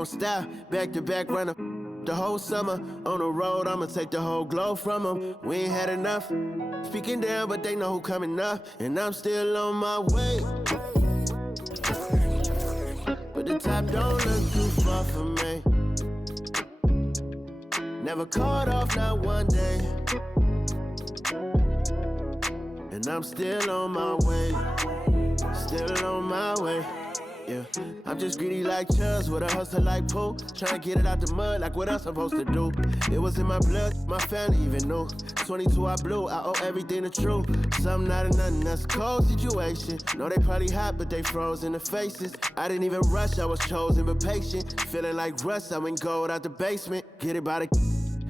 own style. Back to back runner the whole summer. On the road, I'ma take the whole glow from them. We ain't had enough. Speaking down, but they know who coming up. And I'm still on my way. But the top don't look too far from me. Never caught off, not one day. And I'm still on my way. Still on my way. Yeah, I'm just greedy like Chubbs with a hustle like Pooh. Trying to get it out the mud like what else I'm supposed to do. It was in my blood, my family even knew. 22 I blew, I owe everything to true. Something out of nothing, that's a cold situation. Know they probably hot, but they froze in the faces. I didn't even rush, I was chosen but patient. Feeling like rust, I went gold out the basement. Get it by the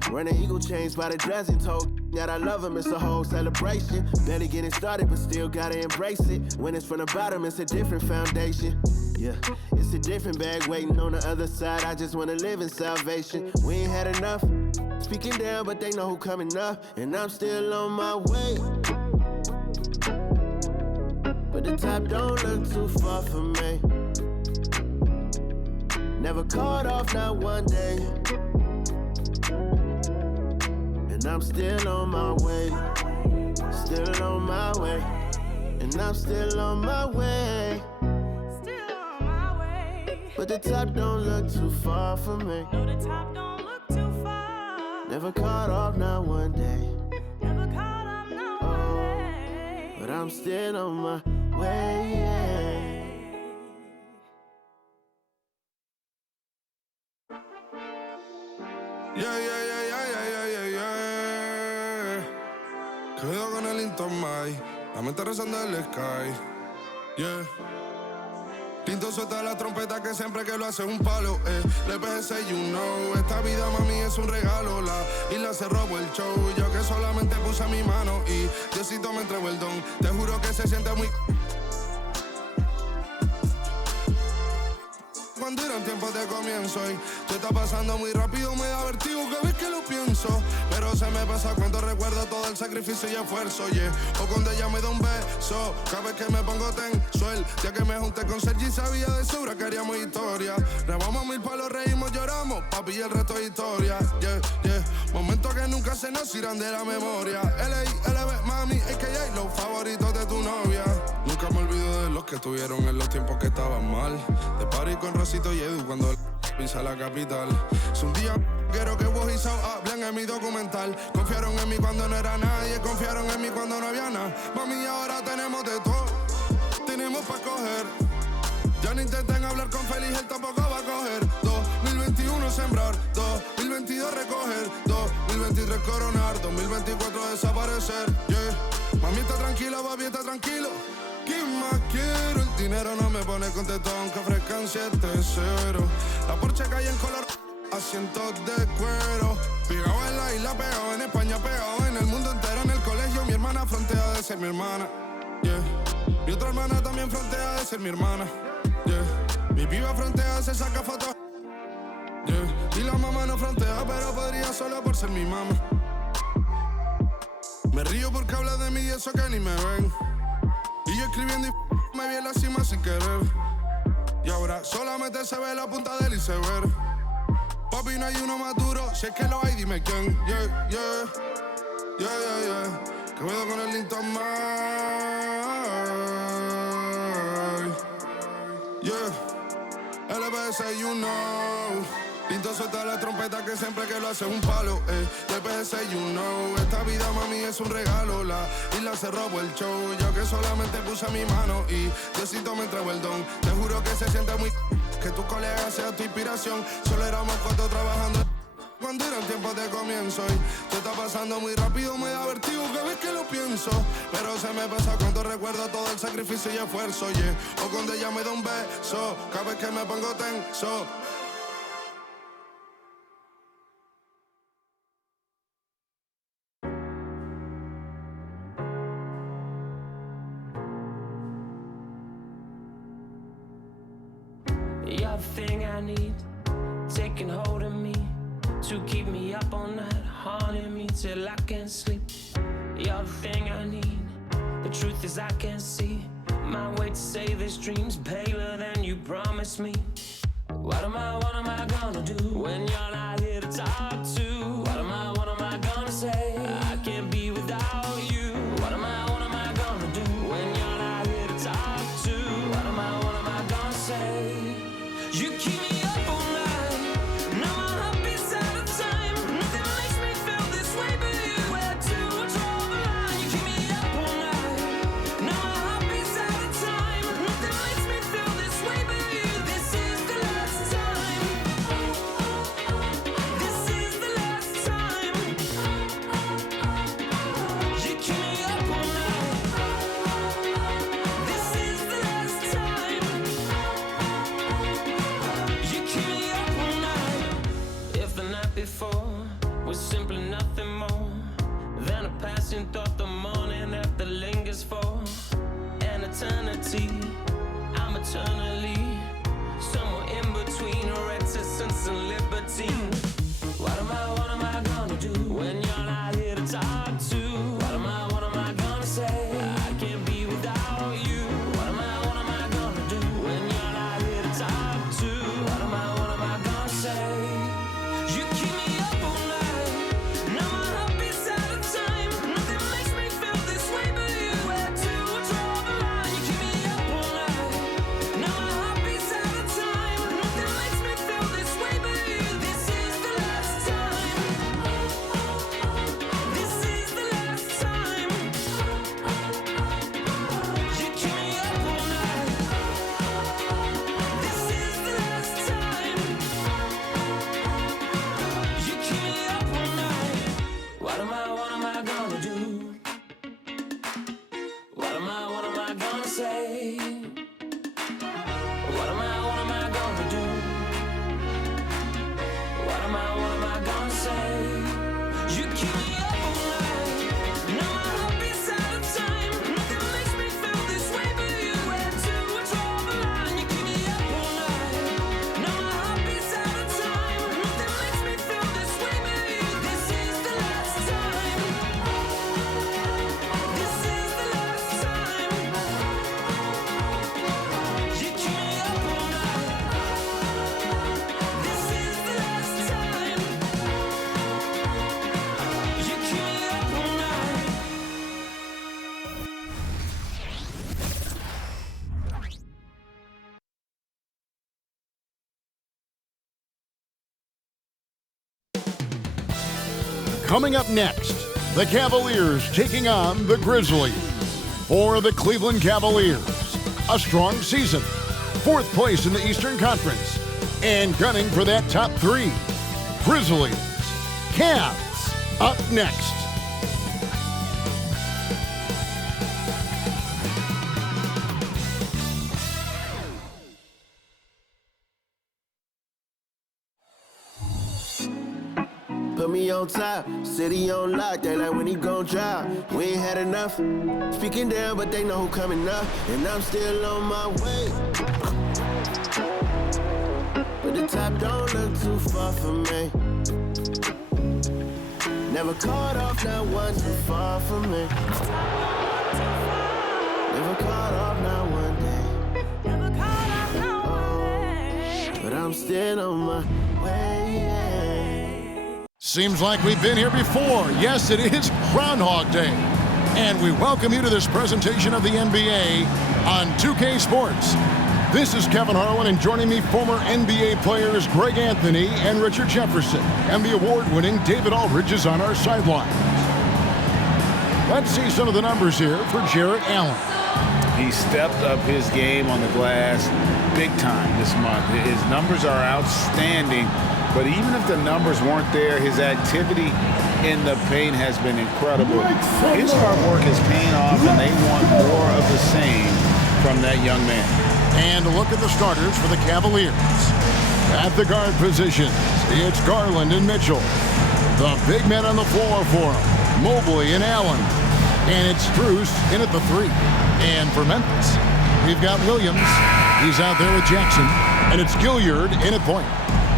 running eagle chains by the dozen. Told that I love him, it's a whole celebration. Barely getting started, but still gotta embrace it. When it's from the bottom, it's a different foundation. Yeah, it's a different bag waiting on the other side. I just wanna live in salvation. We ain't had enough. Speaking down, but they know who coming up. And I'm still on my way. But the top don't look too far from me. Never caught off, not one day. And I'm still on my way. Still on my way. And I'm still on my way. But the top don't look too far from me. No, the top don't look too far. Never caught off, not one day. Never caught off, not one day. But I'm still on my way, yeah. Quedo con el Linton Mai, la mente rezando el sky. Yeah. Linton suelta la trompeta que siempre que lo hace es un palo, Le PS, you know, esta vida mami es un regalo. La isla se robó el show, yo que solamente puse mi mano y Diosito me entregó el don. Te juro que se siente muy... Cuando eran tiempos de comienzo y tú estás pasando muy rápido, me da vertigo cada vez que lo pienso. Pero se me pasa cuando recuerdo todo el sacrificio y esfuerzo, yeah. O cuando ella me da un beso, cada vez que me pongo tenso. El día que me junté con Sergi sabía de sobra que haríamos historia. Grabamos 1000 palos, reímos, lloramos, papi, y el resto es historia, yeah, yeah. Momentos que nunca se nos irán de la memoria. L.A.L.B. mami, a.k.a. los favoritos de tu novia. Nunca me olvido de los que estuvieron en los tiempos que estaban mal. De party con Rosito y Edu cuando pisa la capital. Es un día quiero que vos y Sao hablen en mi documental. Confiaron en mí cuando no era nadie, confiaron en mí cuando no había nada. Mami, ahora tenemos de todo, tenemos pa' coger. Ya no intenten hablar con Feliz, él tampoco va a coger. 2021 sembrar, 2022 recoger, 2023 coronar, 2024 desaparecer, yeah. Mami está tranquila, papi está tranquilo. ¿Qué más quiero? El dinero no me pone contento aunque ofrezcan 7-0. La Porsche cae en color, asientos de cuero. Pegado en la isla, pegado en España, pegado en el mundo entero. En el colegio mi hermana frontea de ser mi hermana, yeah. Mi otra hermana también frontea de ser mi hermana, yeah. Mi piba frontea, se saca fotos, yeah. Y la mamá no frontea, pero podría solo por ser mi mamá. Me río porque habla de mí y eso que ni me ven. Y yo escribiendo y me vi en la cima sin querer. Y ahora solamente se ve la punta del iceberg. Papi, no hay uno más duro, si es que lo hay, dime quién. Yeah, yeah, yeah, yeah, yeah. Que puedo con el Linton Mai. Yeah, LPS, you know. Linton suelta la trompeta que siempre que lo hace es un palo, LPS, you know. Esta vida, mami, es un regalo. La isla se robó el show, yo que solamente puse mi mano y Diosito me entregó el don. Te juro que se siente muy... que tu colega sea tu inspiración. Solo éramos 4 trabajando cuando eran tiempos de comienzo y tú estás pasando muy rápido, me da vertigo cada vez que lo pienso. Pero se me pasa cuando recuerdo todo el sacrificio y esfuerzo, yeah. O cuando ella me da un beso, cada vez que me pongo tenso. You're the thing I need, taking hold of me, to keep me up all night, haunting me till I can't sleep. You're the thing I need, the truth is I can't see my way to save this dream's paler than you promised me. What am I Coming up next, the Cavaliers taking on the Grizzlies. For the Cleveland Cavaliers, a strong season, 4th place in the Eastern Conference, and gunning for that top 3. Grizzlies, Cavs, up next. Put me on top, city on lock, they like when he gon' drop. We ain't had enough, speaking down, but they know who coming up, and I'm still on my way. But the top don't look too far from me. Never caught off, not one too far from me. Never caught off, not one day. But I'm still on my way. Seems like we've been here before. Yes, it is Groundhog Day. And we welcome you to this presentation of the NBA on 2K Sports. This is Kevin Harlan, and joining me, former NBA players Greg Anthony and Richard Jefferson. And the award-winning David Aldridge is on our sidelines. Let's see some of the numbers here for Jarrett Allen. He stepped up his game on the glass big time this month. His numbers are outstanding. But even if the numbers weren't there, his activity in the paint has been incredible. His hard work is paying off, and they want more of the same from that young man. And a look at the starters for the Cavaliers. At the guard positions, it's Garland and Mitchell. The big men on the floor for him, Mobley and Allen. And it's Strus in at the 3. And for Memphis, we've got Williams. He's out there with Jackson. And it's Gilliard in at point.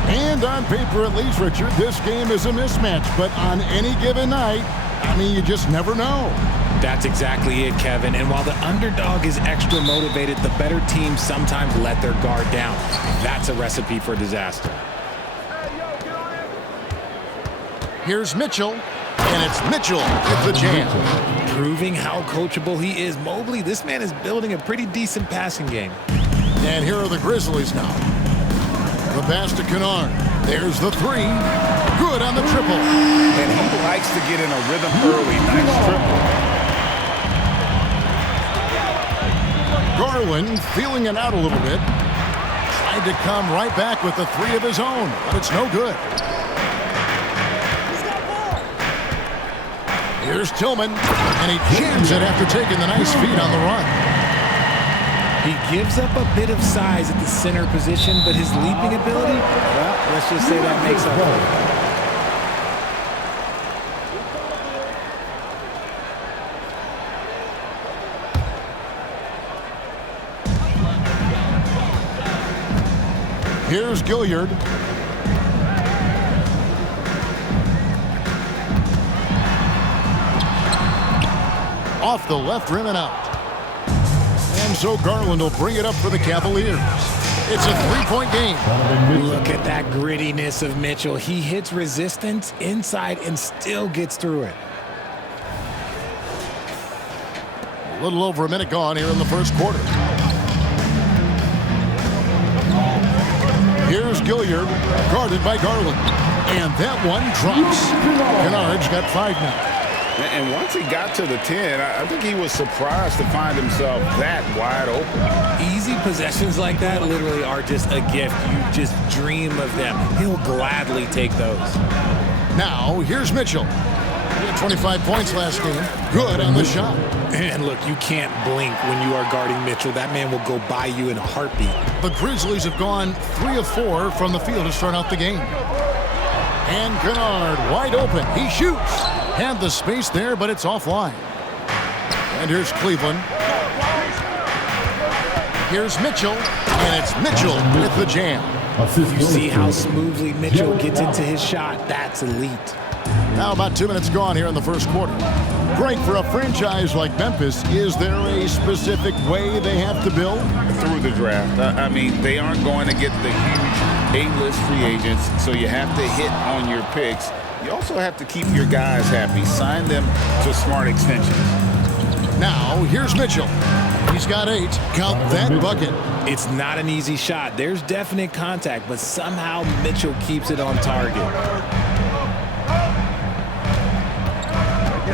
And on paper, at least, Richard, this game is a mismatch. But on any given night, I mean, you just never know. That's exactly it, Kevin. And while the underdog is extra motivated, the better teams sometimes let their guard down. That's a recipe for disaster. Here's Mitchell, and it's Mitchell with the jam. Proving how coachable he is. Mobley, this man is building a pretty decent passing game. And here are the Grizzlies now. The pass to Kennard. There's the 3. Good on the triple. And he likes to get in a rhythm early. Nice triple. Garland feeling it out a little bit. Tried to come right back with the 3 of his own, but it's no good. Here's Tillman, and he jams it after taking the nice feed on the run. He gives up a bit of size at the center position, but his leaping ability, well, let's just say that makes up for it. Here's Gilliard. Off the left rim and out. And so Garland will bring it up for the Cavaliers. It's a 3-point game. Look at that grittiness of Mitchell. He hits resistance inside and still gets through it. A little over a minute gone here in the first quarter. Here's Gilliard, guarded by Garland. And that one drops. Kennard's got 5 now. And once he got to the 10, I think he was surprised to find himself that wide open. Easy possessions like that literally are just a gift. You just dream of them. He'll gladly take those. Now, here's Mitchell. He had 25 points last game. Good on the shot. And look, you can't blink when you are guarding Mitchell. That man will go by you in a heartbeat. The Grizzlies have gone 3 of 4 from the field to start out the game. And Kennard wide open. He shoots. Had the space there, but it's offline. And here's Cleveland. Here's Mitchell, and it's Mitchell with the jam. You see how smoothly Mitchell gets into his shot. That's elite. Now about 2 minutes gone here in the first quarter. Greg, for a franchise like Memphis, is there a specific way they have to build? Through the draft. I mean, they aren't going to get the huge A-list free agents, so you have to hit on your picks. You also have to keep your guys happy. Sign them to smart extensions. Now, here's Mitchell. He's got 8. Count that bucket. It's not an easy shot. There's definite contact, but somehow Mitchell keeps it on target.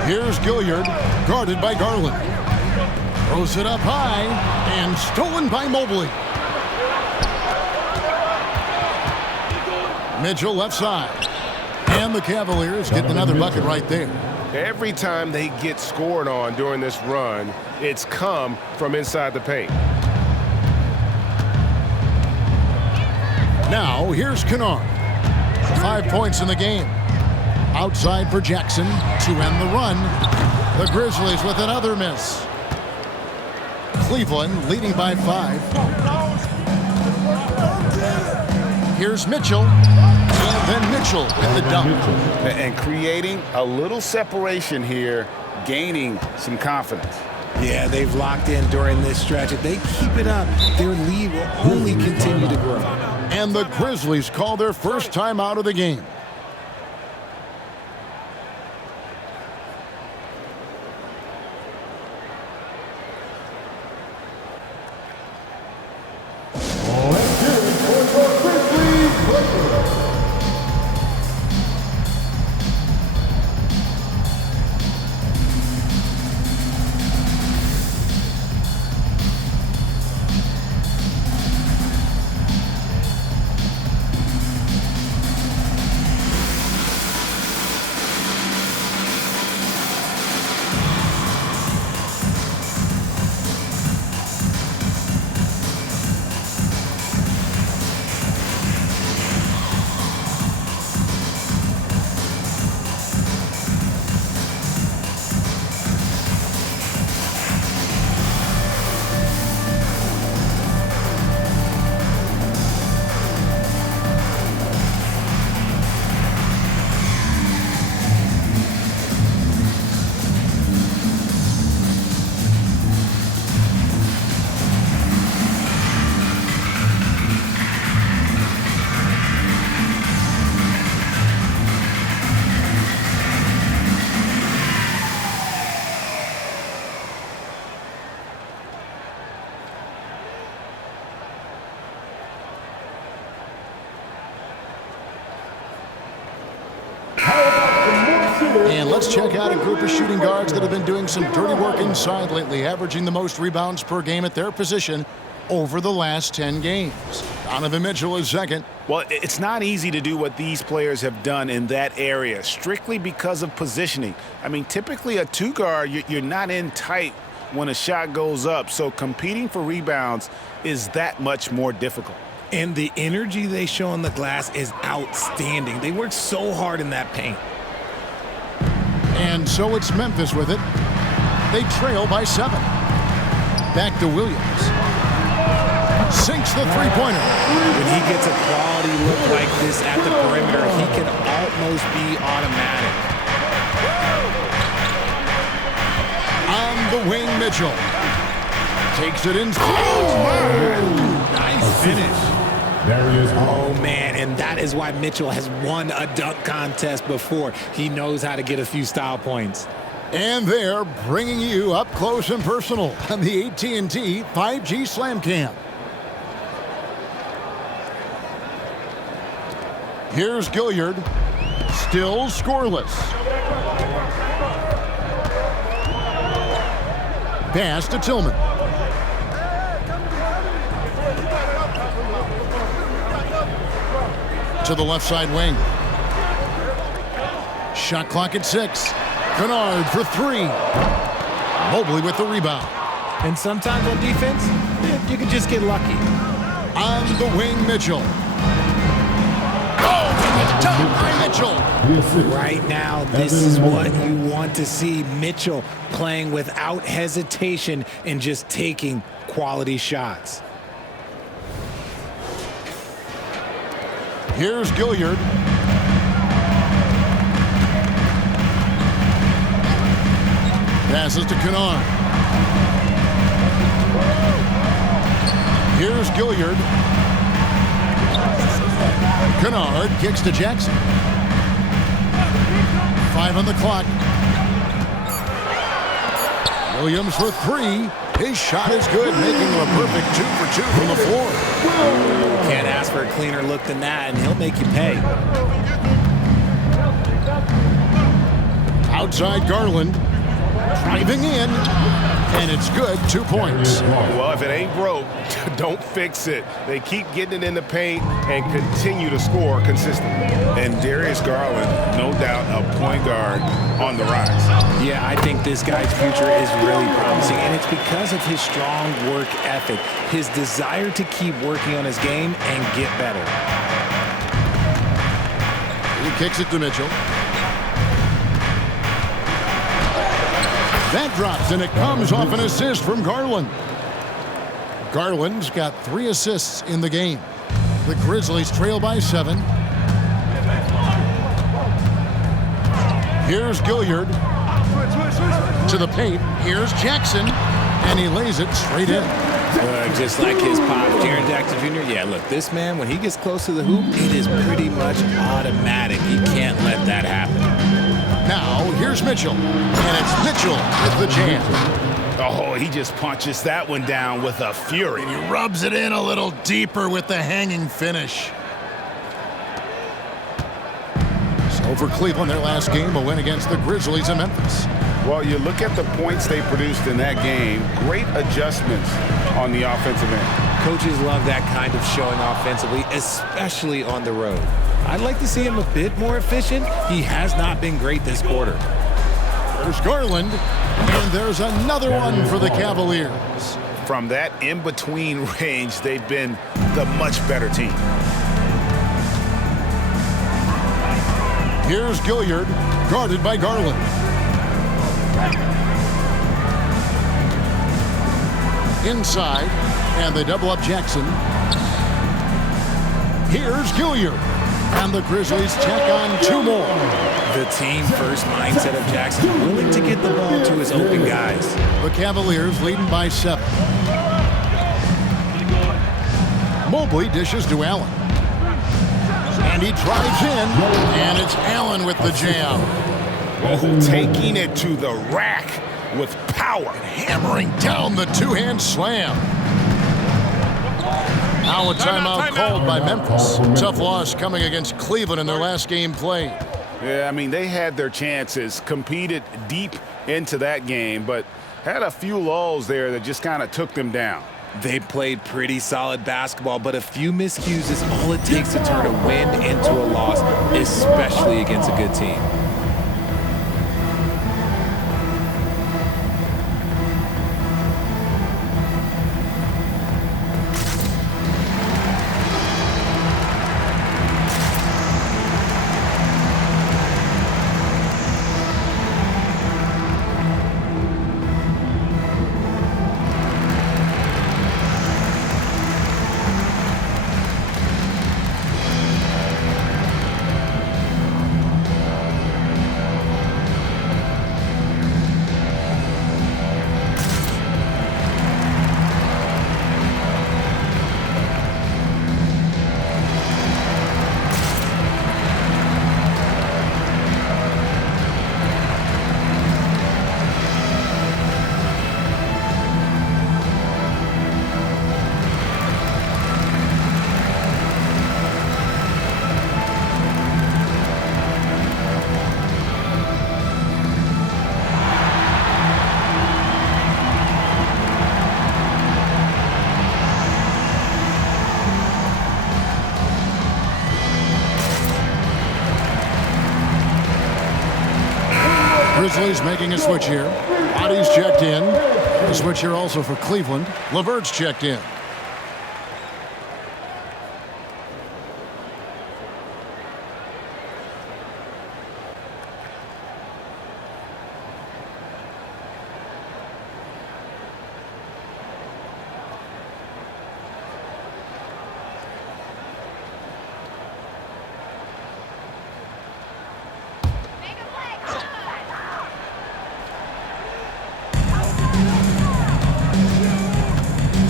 Here's Gilliard, guarded by Garland. Throws it up high, and stolen by Mobley. Mitchell left side. And the Cavaliers get another bucket right there. Every time they get scored on during this run, it's come from inside the paint. Now, here's Kennard. 5 points in the game. Outside for Jackson to end the run. The Grizzlies with another miss. Cleveland leading by 5. Here's Mitchell. And then Mitchell with the dunk. And creating a little separation here, gaining some confidence. Yeah, they've locked in during this stretch. If they keep it up, their lead will only continue to grow. And the Grizzlies call their first time out of the game. And let's check out a group of shooting guards that have been doing some dirty work inside lately, averaging the most rebounds per game at their position over the last 10 games. Donovan Mitchell is second. Well, it's not easy to do what these players have done in that area, strictly because of positioning. I mean, typically a two guard, you're not in tight when a shot goes up, so competing for rebounds is that much more difficult. And the energy they show on the glass is outstanding. They work so hard in that paint. And so it's Memphis with it. They trail by 7. Back to Williams. Sinks the three-pointer. When he gets a quality look like this at the perimeter, he can almost be automatic. On the wing, Mitchell. Takes it in. Nice finish. Oh, man, and that is why Mitchell has won a dunk contest before. He knows how to get a few style points. And they're bringing you up close and personal on the AT&T 5G Slam Cam. Here's Gilliard, still scoreless. Pass to Tillman. To the left side wing. Shot clock at 6. Kennard for 3. Mobley with the rebound. And sometimes on defense, you can just get lucky. On the wing, Mitchell. Mitchell. Right now, this is what you want to see. Mitchell playing without hesitation and just taking quality shots. Here's Gilliard. Passes to Kennard. Here's Gilliard. Kennard kicks to Jackson. 5 on the clock. Williams for 3. His shot is good, making him a perfect 2 for 2 from the floor. Can't ask for a cleaner look than that, and he'll make you pay. Outside Garland. Driving in. And it's good. 2 points. Well, if it ain't broke, don't fix it. They keep getting it in the paint and continue to score consistently. And Darius Garland, no doubt a point guard on the rise. Yeah, I think this guy's future is really promising, and it's because of his strong work ethic, his desire to keep working on his game and get better. He kicks it to Mitchell. That drops, and it comes off an assist from Garland. Garland's got 3 assists in the game. The Grizzlies trail by 7. Here's Gilliard to the paint. Here's Jackson, and he lays it straight in. Just like his pop, Jaren Jackson Jr. Yeah, look, this man, when he gets close to the hoop, it is pretty much automatic. He can't let that happen. Now, here's Mitchell, and it's Mitchell with the jam. Oh, he just punches that one down with a fury. He rubs it in a little deeper with the hanging finish. So for Cleveland, their last game, a win against the Grizzlies in Memphis. Well, you look at the points they produced in that game, great adjustments on the offensive end. Coaches love that kind of showing offensively, especially on the road. I'd like to see him a bit more efficient. He has not been great this quarter. There's Garland, and there's another one for the Cavaliers. From that in-between range, they've been the much better team. Here's Gilliard, guarded by Garland. Inside, and they double up Jackson. Here's Gilliard, and the Grizzlies tack on 2 more. The team-first mindset of Jackson, willing to get the ball to his open guys. The Cavaliers leading by 7. Mobley dishes to Allen. And he drives in, and it's Allen with the jam. Oh, taking it to the rack with power. Hammering down the 2-hand slam. Now a timeout called by Memphis. Tough loss coming against Cleveland in their last game played. Yeah, I mean, they had their chances, competed deep into that game, but had a few lulls there that just kind of took them down. They played pretty solid basketball, but a few miscues is all it takes to turn a win into a loss, especially against a good team. Grizzlies making a switch here. Bodies checked in. A switch here also for Cleveland. LeVert's checked in.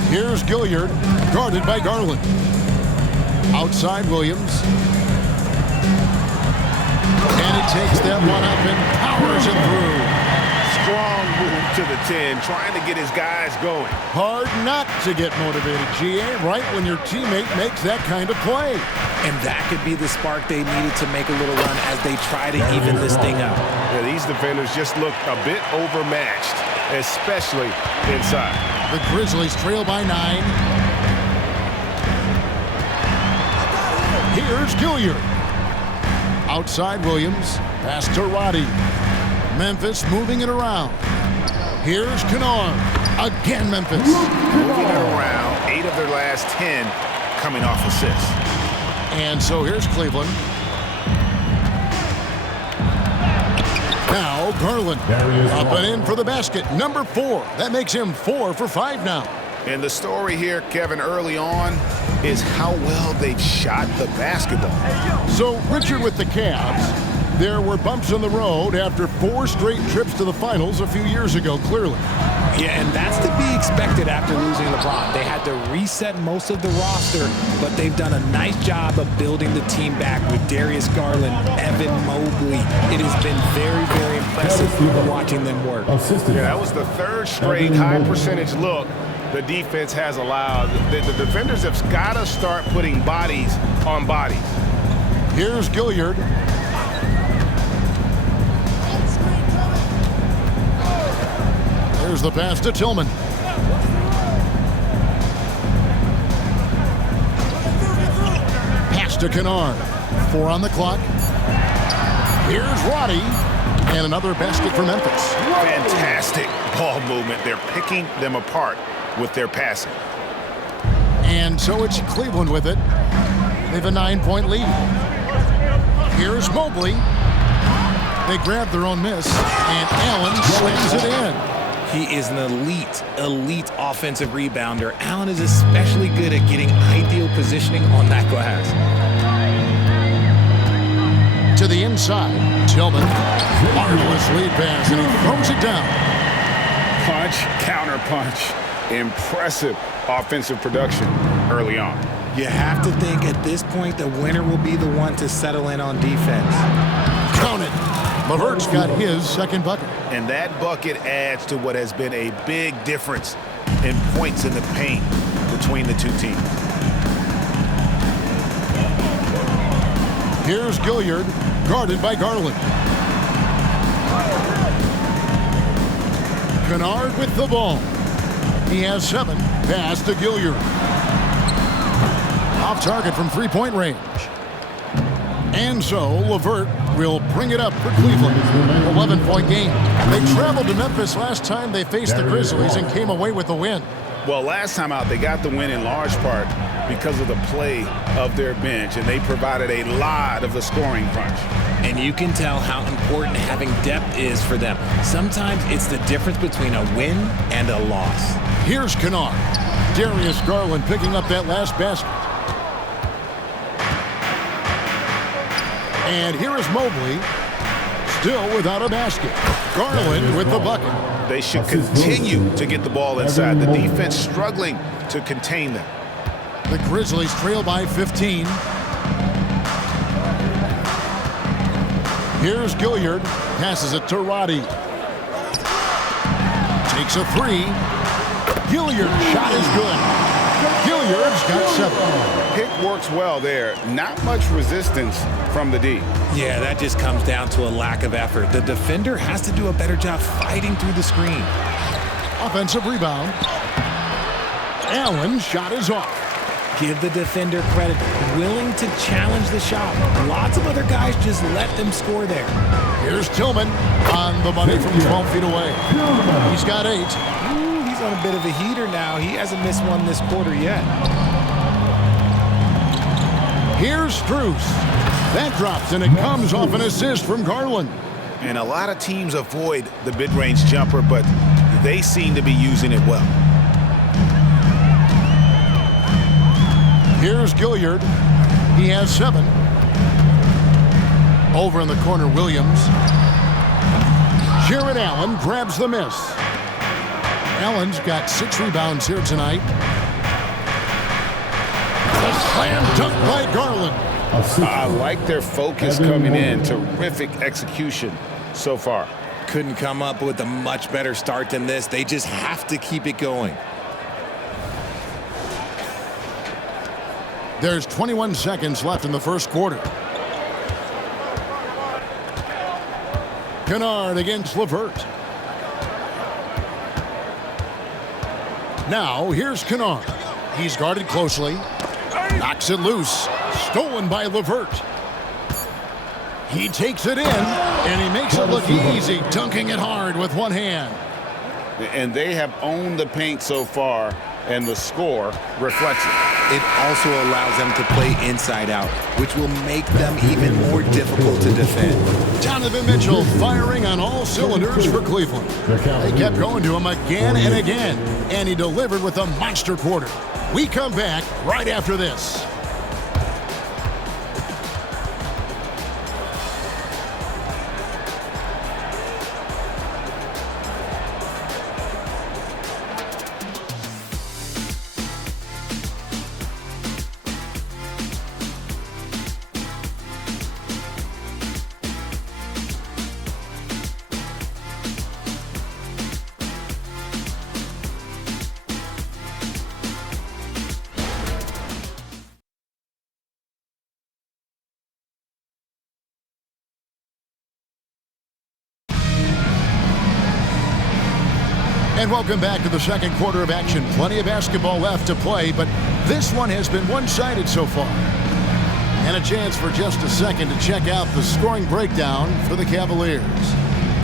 Here's Gilliard, guarded by Garland. Outside Williams. And he takes that one up and powers it through. Strong move to to the 10, trying to get his guys going. Hard not to get motivated, GA, right when your teammate makes that kind of play. And that could be the spark they needed to make a little run as they try to even this thing up. Yeah, these defenders just look a bit overmatched, especially inside. The Grizzlies trail by 9. Here's Gilliard. Outside Williams. Pass to Roddy. Memphis moving it around. Here's Kennard. Again Memphis. Moving it around. 8 of their last 10 coming off assists. And so here's Cleveland. Now Garland. Up and in for the basket. Number 4. That makes him 4 for 5 now. And the story here, Kevin, early on is how well they've shot the basketball. So Richard with the Cavs. There were bumps on the road after 4 straight trips to the finals a few years ago, clearly. Yeah, and that's to be expected after losing LeBron. They had to reset most of the roster, but they've done a nice job of building the team back with Darius Garland, Evan Mobley. It has been very, very impressive watching them work. Yeah, that was the 3rd straight high percentage look the defense has allowed. The defenders have got to start putting bodies on bodies. Here's Gilliard. Here's the pass to Tillman. Pass to Kennard. 4 on the clock. Here's Roddy. And another basket for Memphis. Fantastic ball movement. They're picking them apart with their passing. And so it's Cleveland with it. They have a 9-point lead. Here's Mobley. They grab their own miss, and Allen slams it in. He is an elite offensive rebounder. Allen is especially good at getting ideal positioning on that glass. To the inside, Tillman. Marvelous lead pass, and he throws it down. Punch, counter punch. Impressive offensive production early on. You have to think at this point the winner will be the one to settle in on defense. Count it. LeVert's got his 2nd bucket. And that bucket adds to what has been a big difference in points in the paint between the two teams. Here's Gilliard, guarded by Garland. Kennard with the ball. He has 7. Pass to Gilliard. Off target from 3-point range. And so LeVert will bring it up for Cleveland. 11-point game. They traveled to Memphis last time they faced the Grizzlies and came away with the win. Well, last time out, they got the win in large part because of the play of their bench, and they provided a lot of the scoring crunch. And you can tell how important having depth is for them. Sometimes it's the difference between a win and a loss. Here's Kennard. Darius Garland picking up that last basket. And here is Mobley, still without a basket. Garland with the bucket. They should continue to get the ball inside. The defense struggling to contain them. The Grizzlies trail by 15. Here's Gilliard. Passes it to Roddy. Takes a 3. Gilliard's shot is good. Gilliard's got 7. Pick works well there. Not much resistance from the D. Yeah, that just comes down to a lack of effort. The defender has to do a better job fighting through the screen. Offensive rebound. Allen's shot is off. Give the defender credit. Willing to challenge the shot. Lots of other guys just let them score there. Here's Tillman on the money from 12 feet away. He's got 8. Ooh, he's on a bit of a heater now. He hasn't missed one this quarter yet. Here's Strus. That drops, and it comes off an assist from Garland. And a lot of teams avoid the mid-range jumper, but they seem to be using it well. Here's Gilliard. He has 7. Over in the corner, Williams. Jared Allen grabs the miss. Allen's got 6 rebounds here tonight. A slam dunk by Garland. I like their focus coming in. Terrific execution so far. couldn't come up with a much better start than this. They just have to keep it going. There's 21 seconds left in the first quarter. Kennard against LeVert. Now here's Kennard. He's guarded closely. Knocks it loose. Stolen by LeVert. He takes it in, and he makes it look easy, dunking it hard with one hand. And they have owned the paint so far, and the score reflects it. It also allows them to play inside out, which will make them even more difficult to defend. Donovan Mitchell firing on all cylinders for Cleveland. They kept going to him again and again, and he delivered with a monster quarter. We come back right after this. And welcome back to the second quarter of action. Plenty of basketball left to play, but this one has been one-sided so far. And a chance for just a second to check out the scoring breakdown for the Cavaliers.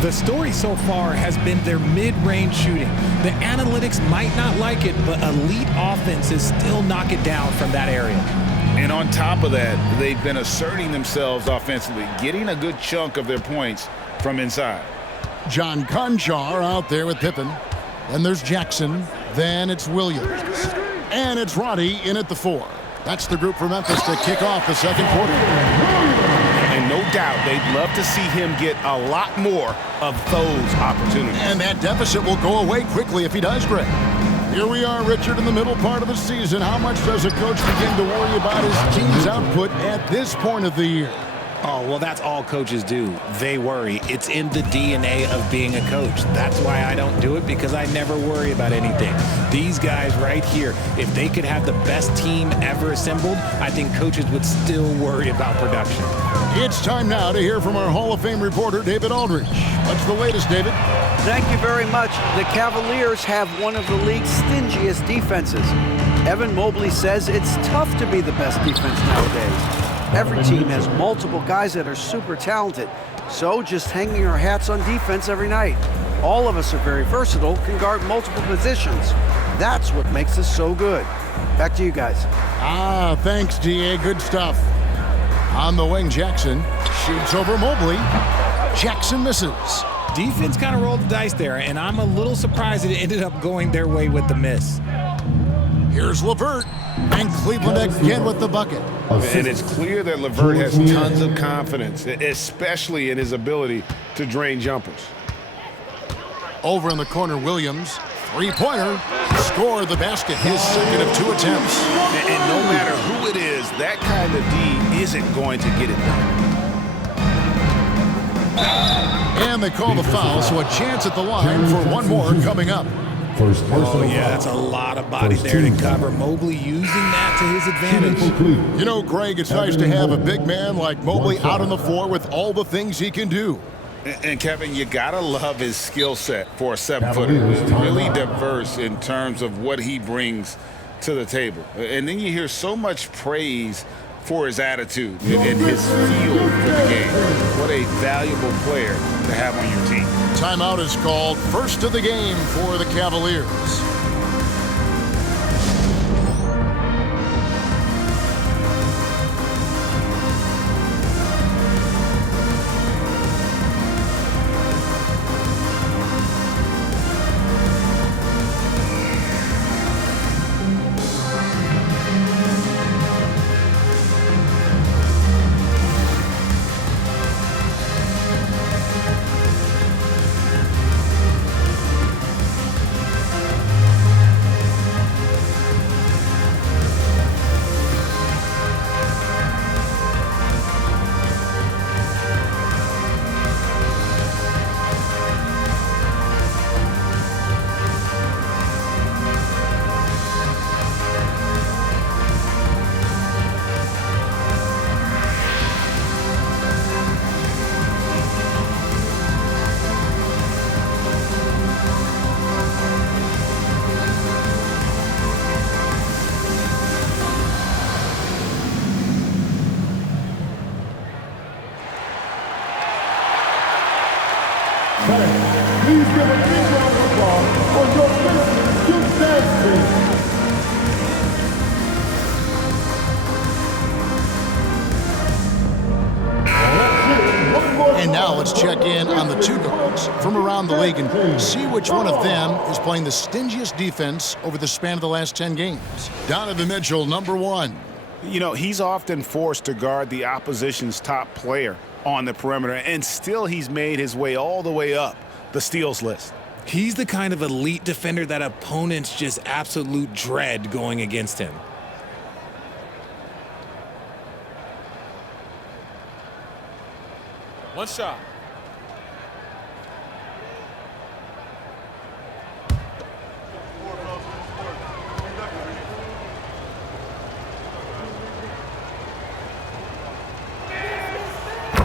The story so far has been their mid-range shooting. The analytics might not like it, but elite offenses still knock it down from that area. And on top of that, they've been asserting themselves offensively, getting a good chunk of their points from inside. John Conchar out there with Pippen. Then there's Jackson. Then it's Williams. And it's Roddy in at the 4. That's the group for Memphis to kick off the second quarter. And no doubt they'd love to see him get a lot more of those opportunities. And that deficit will go away quickly if he does, Greg. Here we are, Richard, in the middle part of the season. How much does a coach begin to worry about his team's output at this point of the year? Oh, well, that's all coaches do. They worry. It's in the DNA of being a coach. That's why I don't do it, because I never worry about anything. These guys right here, if they could have the best team ever assembled, I think coaches would still worry about production. It's time now to hear from our Hall of Fame reporter, David Aldridge. What's the latest, David? Thank you very much. The Cavaliers have one of the league's stingiest defenses. Evan Mobley says it's tough to be the best defense nowadays. Every team has multiple guys that are super talented, so just hanging our hats on defense every night. All of us are very versatile, can guard multiple positions. That's what makes us so good. Back to you guys. Thanks, D.A. Good stuff. On the wing, Jackson shoots over Mobley. Jackson misses. Defense kind of rolled the dice there, and I'm a little surprised it ended up going their way with the miss. Here's LeVert, and Cleveland again with the bucket. And it's clear that LeVert has tons of confidence, especially in his ability to drain jumpers. Over in the corner, Williams, three-pointer, scored the basket, his second of 2 attempts. And no matter who it is, that kind of D isn't going to get it done. And they call the foul, so a chance at the line for one more coming up. Oh, yeah, that's a lot of body there to cover. Mobley using that to his advantage. You know, Greg, it's nice to have a big man like Mobley out on the floor with all the things he can do. And Kevin, you gotta love his skill set for a 7-footer. Really diverse in terms of what he brings to the table. And then you hear so much praise for his attitude and his feel for the game. What a valuable player to have on your team. Timeout is called. First of the game for the Cavaliers. fans, please give a big round of applause for your Grizzlies defense team. And now let's check in on the two guards from around the league and see which one of them is playing the stingiest defense over the span of the last 10 games. Donovan Mitchell, number one. You know, he's often forced to guard the opposition's top player on the perimeter, and still he's made his way all the way up the steals list. He's the kind of elite defender that opponents just absolute dread going against him. One shot.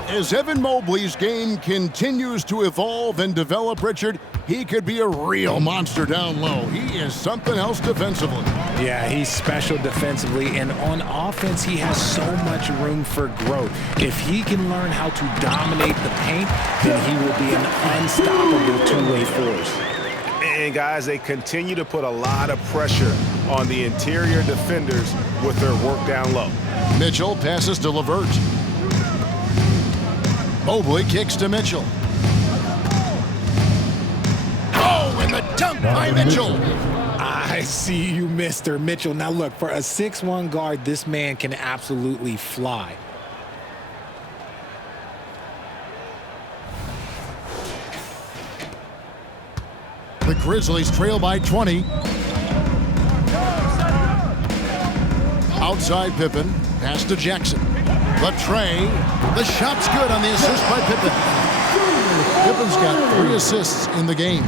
As Evan Mobley's game continues to evolve and develop, Richard, he could be a real monster down low. He is something else defensively. Yeah, he's special defensively, and on offense, he has so much room for growth. If he can learn how to dominate the paint, then he will be an unstoppable two-way force. And guys, they continue to put a lot of pressure on the interior defenders with their work down low. Mitchell passes to LeVert. Mobley kicks to Mitchell. Oh, and the dunk by Mitchell. I see you, Mr. Mitchell. Now look, for a 6'1" guard, this man can absolutely fly. The Grizzlies trail by 20. Outside Pippen, pass to Jackson. The tray, the shot's good on the assist by Pippen. Pippen's got 3 assists in the game.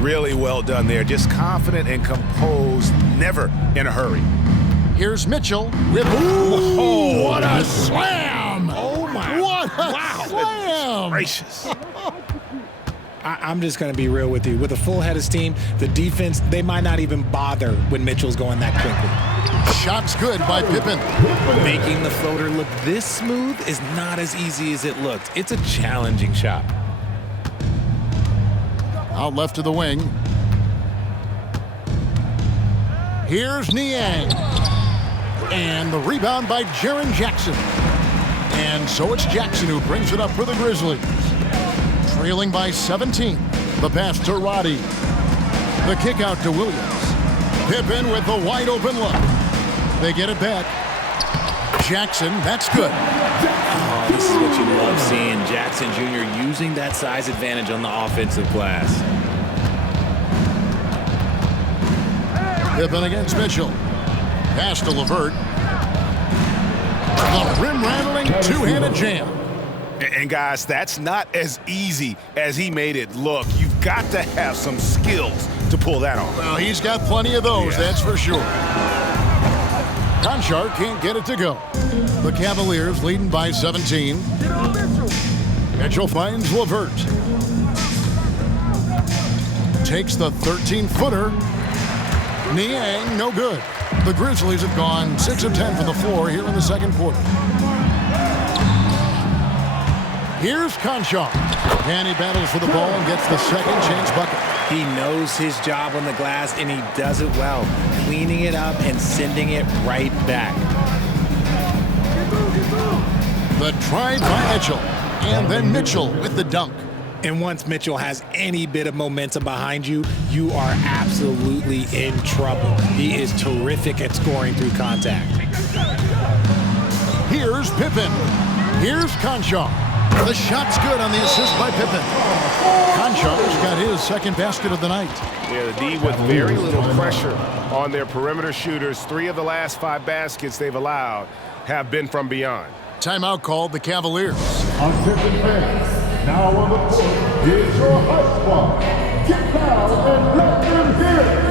Really well done there, just confident and composed, never in a hurry. Here's Mitchell with, ooh, what a slam! Oh my, what a wow. slam! Gracious. I'm just going to be real with you. With a full head of steam, the defense, they might not even bother when Mitchell's going that quickly. Shot's good by Pippen. Making the floater look this smooth is not as easy as it looked. It's a challenging shot. Out left to the wing. Here's Niang. And the rebound by Jaren Jackson. And so it's Jackson who brings it up for the Grizzlies. Trailing by 17. The pass to Roddy. The kick out to Williams. Pippen with the wide open look. They get it back. Jackson, that's good. Oh, this is what you love seeing. Jackson Jr. using that size advantage on the offensive glass. Pippen against Mitchell. Pass to LeVert. The rim-rattling two-handed jam. And guys, that's not as easy as he made it look. You've got to have some skills to pull that off. Well, he's got plenty of those, that's for sure. Kennard can't get it to go. The Cavaliers leading by 17. Mitchell finds LeVert. Takes the 13-footer. Niang, no good. The Grizzlies have gone 6 of 10 from the floor here in the second quarter. Here's Kennard. And he battles for the ball and gets the second chance bucket. He knows his job on the glass, and he does it well, cleaning it up and sending it right back. The drive by Mitchell, and then Mitchell with the dunk. And once Mitchell has any bit of momentum behind you, you are absolutely in trouble. He is terrific at scoring through contact. Here's Pippen. Here's Kennard. The shot's good on the assist by Pippen. Kennard's got his second basket of the night. Yeah, the D with very little pressure on their perimeter shooters. 3 of the last 5 baskets they've allowed have been from beyond. Timeout called the Cavaliers. Attention fans, now on the court is your high squad. Get down and let them hear it.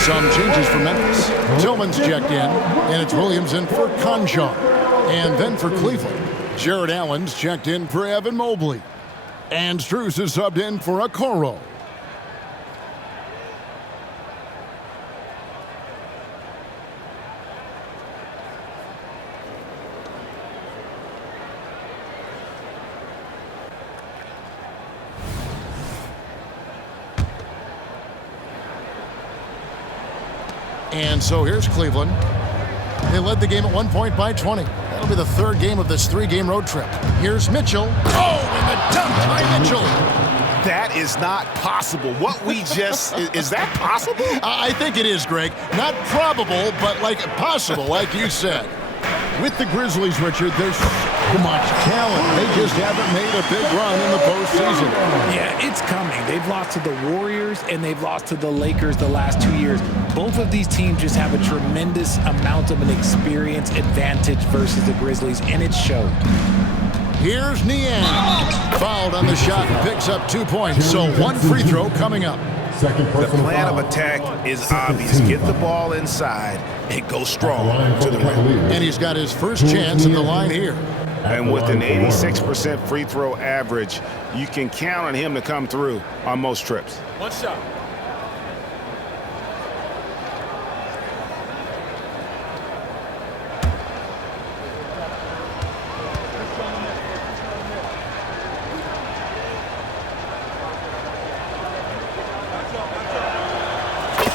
Some changes for Memphis. Tillman's checked in, and it's Williams in for Conchar. And then for Cleveland, Jared Allen's checked in for Evan Mobley. And Strus is subbed in for Okoro. And so here's Cleveland. They led the game at one point by 20. That'll be the third game of this three-game road trip. Here's Mitchell. Oh, and the dunk by Mitchell. That is not possible. What we just, is that possible? I think it is, Greg. Not probable, but like possible, like you said. With the Grizzlies, Richard, there's so much talent. They just haven't made a big run in the postseason. Yeah, it's coming. They've lost to the Warriors and they've lost to the Lakers the last 2 years. Both of these teams just have a tremendous amount of an experience advantage versus the Grizzlies, and it showed. Here's Niang. Fouled on the shot and picks up 2 points, so one free throw coming up. The plan of attack is obvious. Get the ball inside and go strong to the rim. And he's got his first chance at the line here. And with an 86% free throw average, you can count on him to come through on most trips. One shot.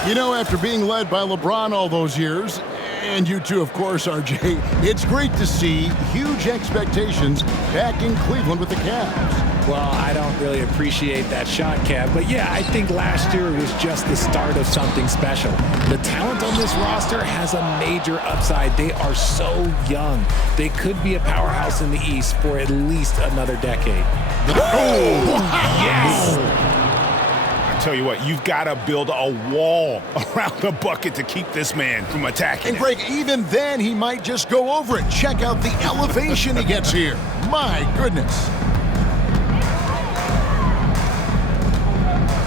You know, after being led by LeBron all those years, and you too, of course, RJ, it's great to see huge expectations back in Cleveland with the Cavs. Well, I don't really appreciate that shot, Kev, but yeah, I think last year was just the start of something special. The talent on this roster has a major upside. They are so young. They could be a powerhouse in the East for at least another decade. Oh, Yes! Tell you what, you've got to build a wall around the bucket to keep this man from attacking. And Greg, even then, he might just go over it. Check out the elevation he gets here. My goodness.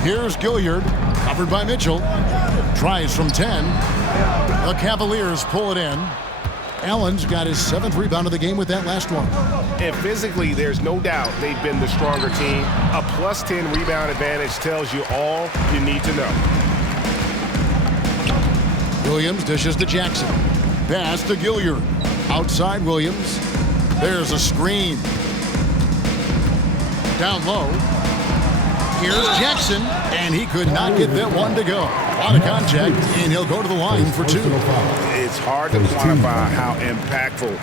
Here's Gilliard, covered by Mitchell. Tries from 10. The Cavaliers pull it in. Allen's got his 7th rebound of the game with that last one. And physically, there's no doubt they've been the stronger team. A plus 10 rebound advantage tells you all you need to know. Williams dishes to Jackson. Pass to Gilliard. Outside Williams. There's a screen. Down low. Here's Jackson, and he could not get that one to go. A lot of contact, and he'll go to the line for 2. It's hard to quantify how impactful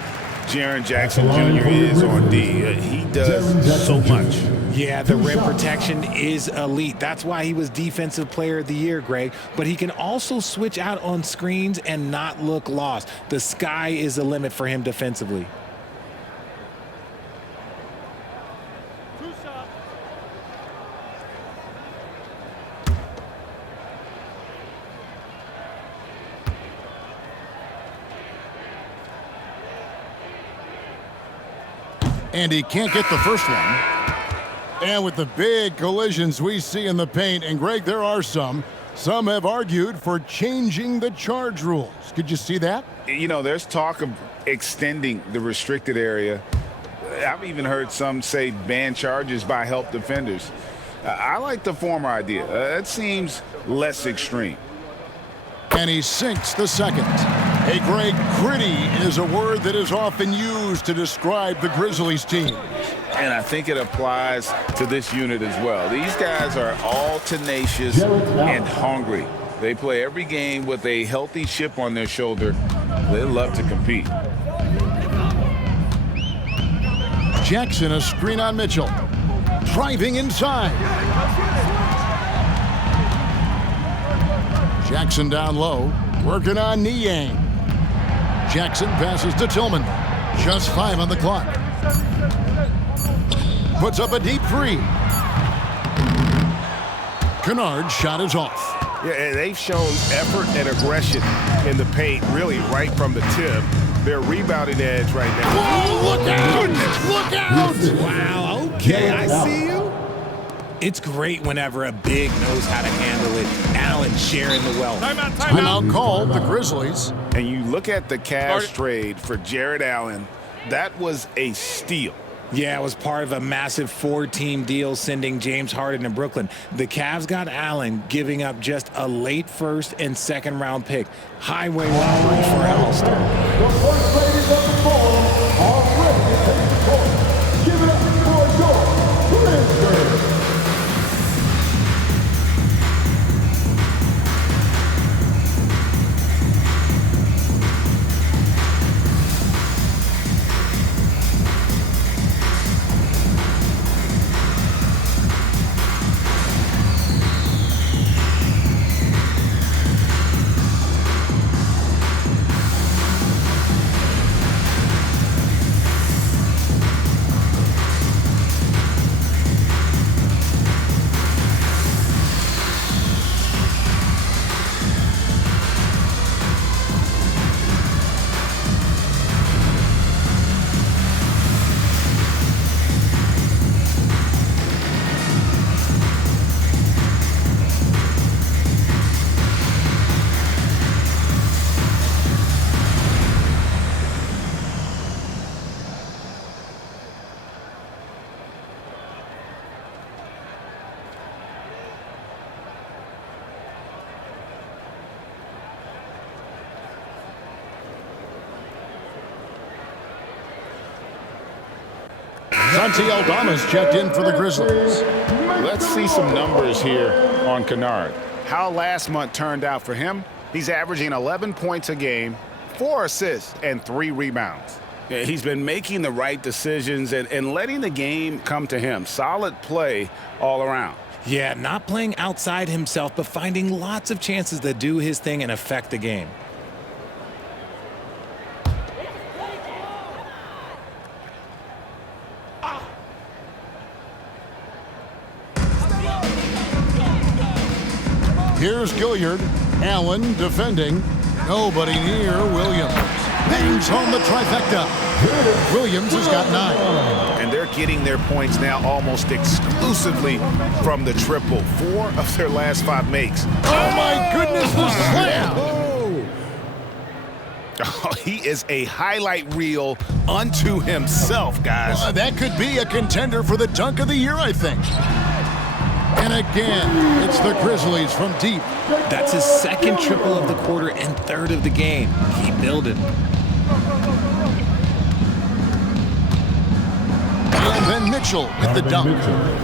Jaren Jackson Jr. is on D. He does so much. Yeah, the rim protection is elite. That's why he was Defensive Player of the Year, Greg. But he can also switch out on screens and not look lost. The sky is the limit for him defensively. And he can't get the first one. And with the big collisions we see in the paint, and Greg, there are some have argued for changing the charge rules. Could you see that? You know, there's talk of extending the restricted area. I've even heard some say ban charges by help defenders. I like the former idea. It seems less extreme. And he sinks the second. Hey, Greg, gritty is a word that is often used to describe the Grizzlies team. And I think it applies to this unit as well. These guys are all tenacious and hungry. They play every game with a healthy chip on their shoulder. They love to compete. Jackson, a screen on Mitchell. Driving inside. Jackson down low, working on Niang. Jackson passes to Tillman. Just 5 on the clock. Puts up a deep 3. Kennard's shot is off. Yeah, they've shown effort and aggression in the paint, really right from the tip. Their rebounding edge right now. Whoa, look out! Look out! Wow, okay, I see you. It's great whenever a big knows how to handle it. Allen sharing the wealth. Timeout called the Grizzlies. And you look at the Cavs trade for Jared Allen, that was a steal. Yeah, it was part of a massive 4-team deal sending James Harden to Brooklyn. The Cavs got Allen, giving up just a late first and second round pick. Highway robbery for Alistair. The first ladies of the Forum are ready to take the court. Give it up for your Grizzlies. Santi Aldama's checked in for the Grizzlies. Let's see some numbers here on Kennard. How last month turned out for him? He's averaging 11 points a game, 4 assists, and 3 rebounds. Yeah, he's been making the right decisions and letting the game come to him. Solid play all around. Yeah, not playing outside himself, but finding lots of chances to do his thing and affect the game. Here's Gilliard. Allen defending. Nobody near Williams. Bangs home the trifecta. Williams has got 9. And they're getting their points now almost exclusively from the triple. 4 of their last 5 makes. Oh my goodness, the slam! Oh, he is a highlight reel unto himself, guys. That could be a contender for the dunk of the year, I think. And again, it's the Grizzlies from deep. That's his second triple of the quarter and 3rd of the game. Keep building. And then Mitchell with the dunk.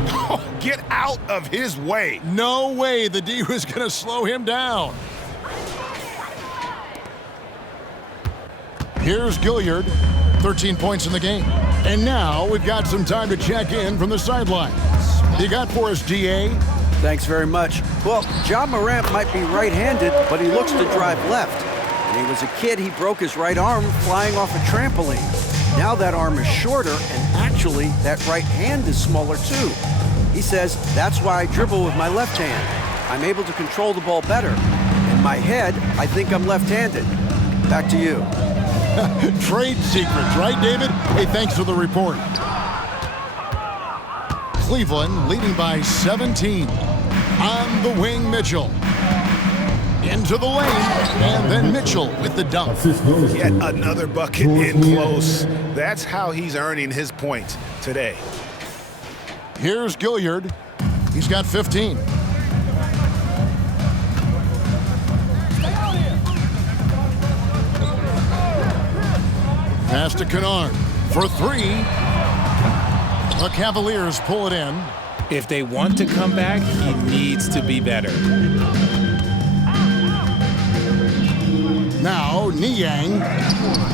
Oh, get out of his way. No way the D was going to slow him down. Here's Gilliard, 13 points in the game. And now we've got some time to check in from the sidelines. You got for us, DA? Thanks very much. Well, John Morant might be right-handed, but he looks to drive left. When he was a kid, he broke his right arm flying off a trampoline. Now that arm is shorter, and actually, that right hand is smaller too. He says, that's why I dribble with my left hand. I'm able to control the ball better. In my head, I think I'm left-handed. Back to you. Trade secrets, right, David? Hey, thanks for the report. Cleveland leading by 17. On the wing, Mitchell. Into the lane, and then Mitchell with the dunk. Yet another bucket in close. That's how he's earning his points today. Here's Gilliard. He's got 15. Pass to Kennard for 3. The Cavaliers pull it in. If they want to come back, he needs to be better. Now, Niang.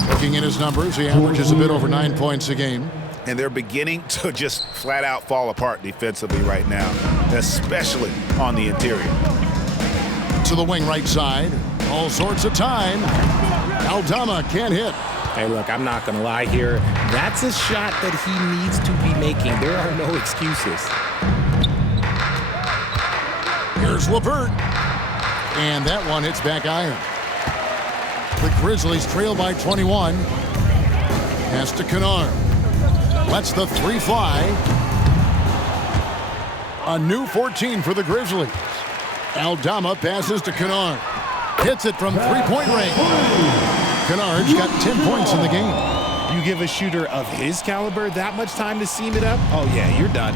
Looking at his numbers, he averages a bit over 9 points a game. And they're beginning to just flat out fall apart defensively right now, especially on the interior. To the wing right side. All sorts of time. Aldama can't hit. Hey, look, I'm not going to lie here. That's a shot that he needs to be making. There are no excuses. Here's LeVert. And that one hits back iron. The Grizzlies trail by 21. Pass to Kennard. Lets the 3 fly. A new 14 for the Grizzlies. Aldama passes to Kennard. Hits it from three-point range. Kennard's got 10 points in the game. You give a shooter of his caliber that much time to seam it up? Oh, yeah, you're done.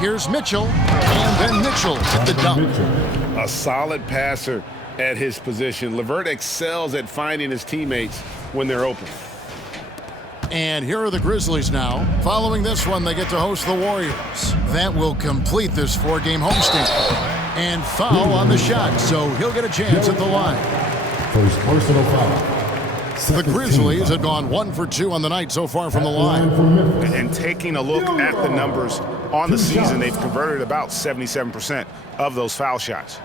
Here's Mitchell, and then Mitchell at the dunk. A solid passer at his position. LeVert excels at finding his teammates when they're open. And here are the Grizzlies now. Following this one, they get to host the Warriors. That will complete this 4-game homestand. And foul on the shot, so he'll get a chance at the line. First personal foul. The Grizzlies have gone 1 for 2 on the night so far from the line. And taking a look at the numbers on the season, they've converted about 77% of those foul shots.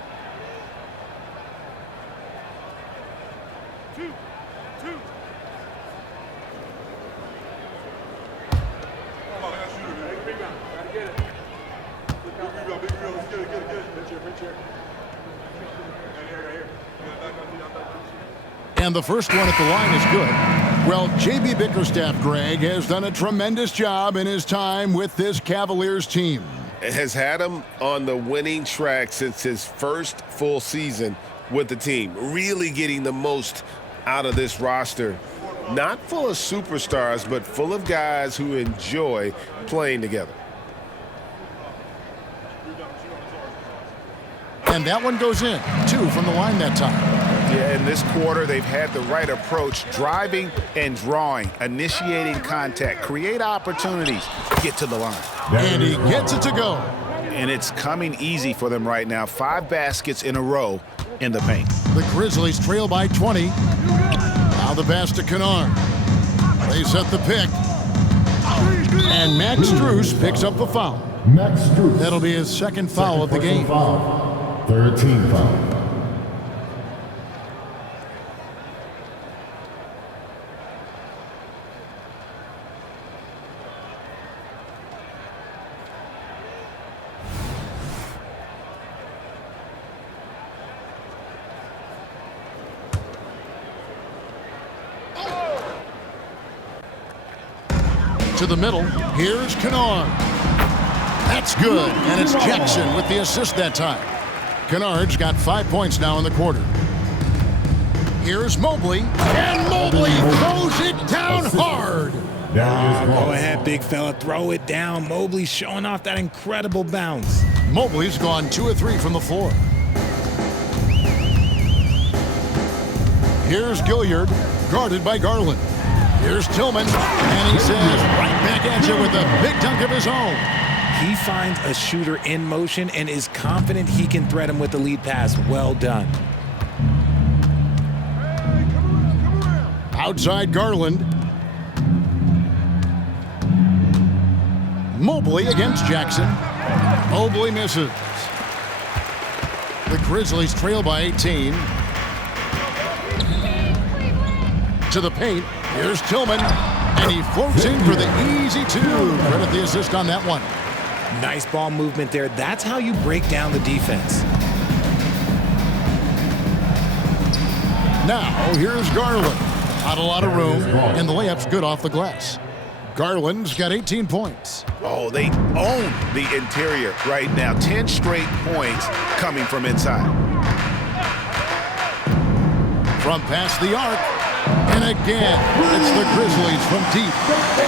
And the first one at the line is good. Well, J.B. Bickerstaff, Greg, has done a tremendous job in his time with this Cavaliers team. Has had him on the winning track since his first full season with the team. Really getting the most out of this roster. Not full of superstars, but full of guys who enjoy playing together. And that one goes in. 2 from the line that time. Yeah, in this quarter, they've had the right approach, driving and drawing, initiating contact, create opportunities, get to the line. And he gets it to go. And it's coming easy for them right now. 5 baskets in a row in the paint. The Grizzlies trail by 20. Now the pass to Kennard. They set the pick. And Max Strus picks up the foul. Max Strus. That'll be his second foul of the game. Foul. 13 foul. To the middle, here's Kennard. That's good, and it's Jackson with the assist that time. Kennard's got 5 points now in the quarter. Here's Mobley, and Mobley throws it down hard. Go ahead, big fella, throw it down. Mobley showing off that incredible bounce. Mobley's gone 2 of 3 from the floor. Here's Gilliard, guarded by Garland. Here's Tillman, and he says right back at you with a big dunk of his own. He finds a shooter in motion and is confident he can thread him with the lead pass. Well done. Outside Garland. Mobley against Jackson. Mobley misses. The Grizzlies trail by 18. To the paint. Here's Tillman, and he floats in for the easy 2. Credit the assist on that one. Nice ball movement there. That's how you break down the defense. Now, here's Garland. Not a lot of room, and the layup's good off the glass. Garland's got 18 points. Oh, they own the interior right now. 10 straight points coming from inside. From past the arc. And again, it's the Grizzlies from deep.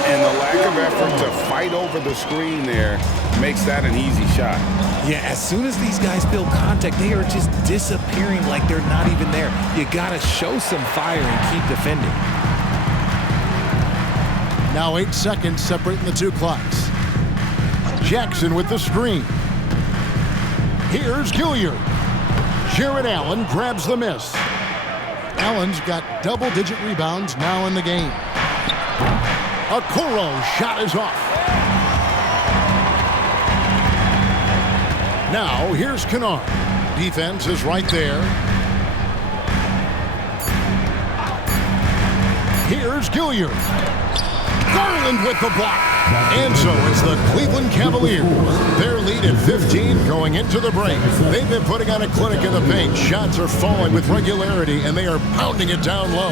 And the lack of effort to fight over the screen there makes that an easy shot. Yeah, as soon as these guys feel contact, they are just disappearing like they're not even there. You got to show some fire and keep defending. Now 8 seconds separating the 2 clocks. Jackson with the screen. Here's Gilliard. Jared Allen grabs the miss. Allen's got double-digit rebounds now in the game. Okoro's shot is off. Now, here's Kennard. Defense is right there. Here's Gilliard. Garland with the block. And so it's the Cleveland Cavaliers. Their lead at 15 going into the break. They've been putting on a clinic in the paint. Shots are falling with regularity, and they are pounding it down low.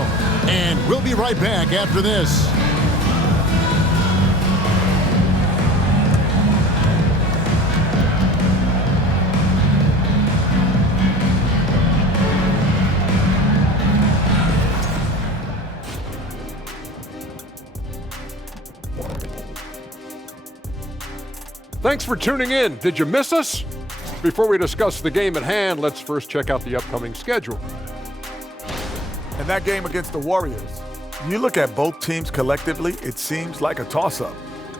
And we'll be right back after this. Thanks for tuning in. Did you miss us? Before we discuss the game at hand, let's first check out the upcoming schedule. In that game against the Warriors, you look at both teams collectively, it seems like a toss-up.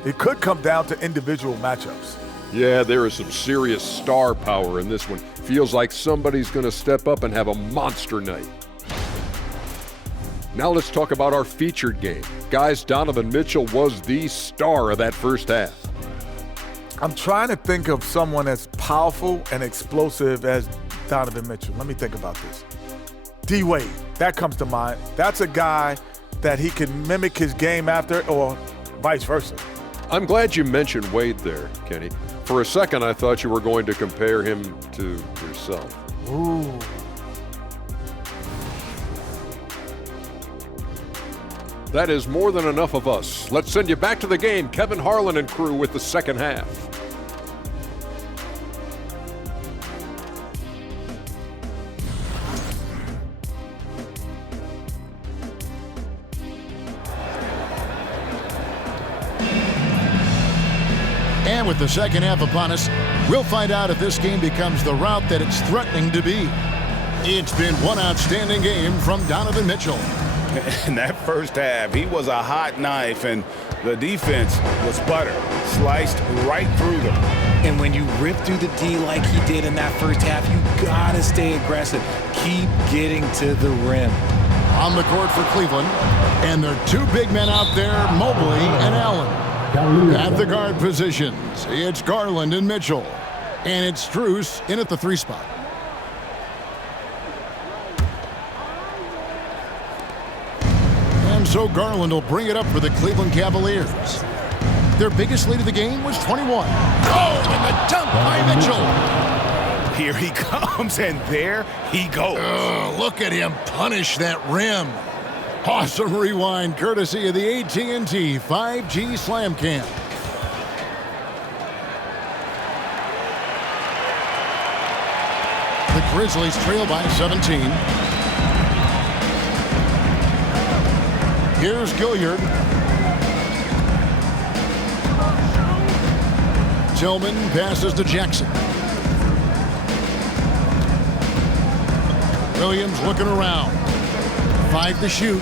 It could come down to individual matchups. Yeah, there is some serious star power in this one. Feels like somebody's going to step up and have a monster night. Now let's talk about our featured game. Guys, Donovan Mitchell was the star of that first half. I'm trying to think of someone as powerful and explosive as Donovan Mitchell. Let me think about this. D-Wade, that comes to mind. That's a guy that he can mimic his game after, or vice versa. I'm glad you mentioned Wade there, Kenny. For a second, I thought you were going to compare him to yourself. Ooh. That is more than enough of us. Let's send you back to the game. Kevin Harlan and crew with the second half. And with the second half upon us, we'll find out if this game becomes the route that it's threatening to be. It's been one outstanding game from Donovan Mitchell. In that first half, he was a hot knife, and the defense was butter, sliced right through them. And when you rip through the D like he did in that first half, you gotta stay aggressive. Keep getting to the rim. On the court for Cleveland, and their two big men out there, Mobley and Allen. At the guard positions, it's Garland and Mitchell. And it's Strus in at the 3 spot. And so Garland will bring it up for the Cleveland Cavaliers. Their biggest lead of the game was 21. Oh, and the dunk by Mitchell. Here he comes, and there he goes. Look at him punish that rim. Awesome rewind courtesy of the AT&T 5G Slam Cam. The Grizzlies trail by 17. Here's Gilliard. Tillman passes to Jackson. Williams looking around. 5 to shoot.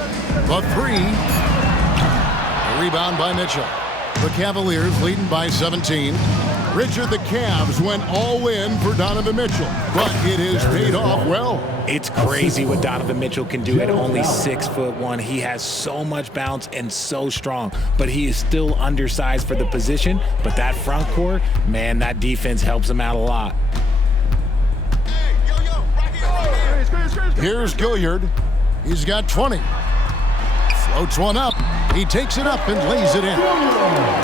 The 3. A rebound by Mitchell. The Cavaliers leading by 17. Richard, the Cavs went all in for Donovan Mitchell, but it has paid off well. It's crazy what Donovan Mitchell can do at only 6'1". He has so much bounce and so strong, but he is still undersized for the position. But that front court, man, that defense helps him out a lot. Here's Gilliard. He's got 20. Floats one up. He takes it up and lays it in.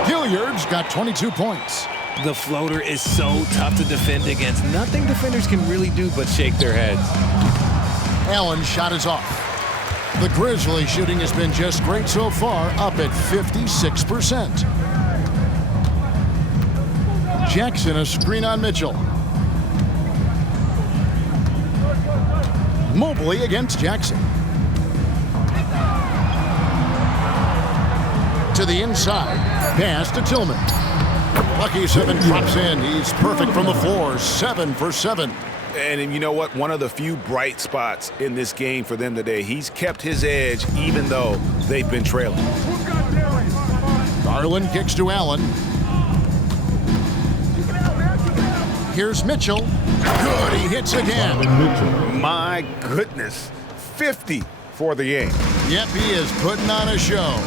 Gilliard's got 22 points. The floater is so tough to defend against. Nothing defenders can really do but shake their heads. Allen's shot is off. The Grizzlies shooting has been just great so far, up at 56%. Jackson a screen on Mitchell. Mobley against Jackson. To the inside. Pass to Tillman. Lucky 7 drops in. He's perfect from the floor. 7 for 7. And you know what? One of the few bright spots in this game for them today. He's kept his edge even though they've been trailing. Garland kicks to Allen. Here's Mitchell. Good, he hits again. My goodness. 50 for the game. Yep, he is putting on a show.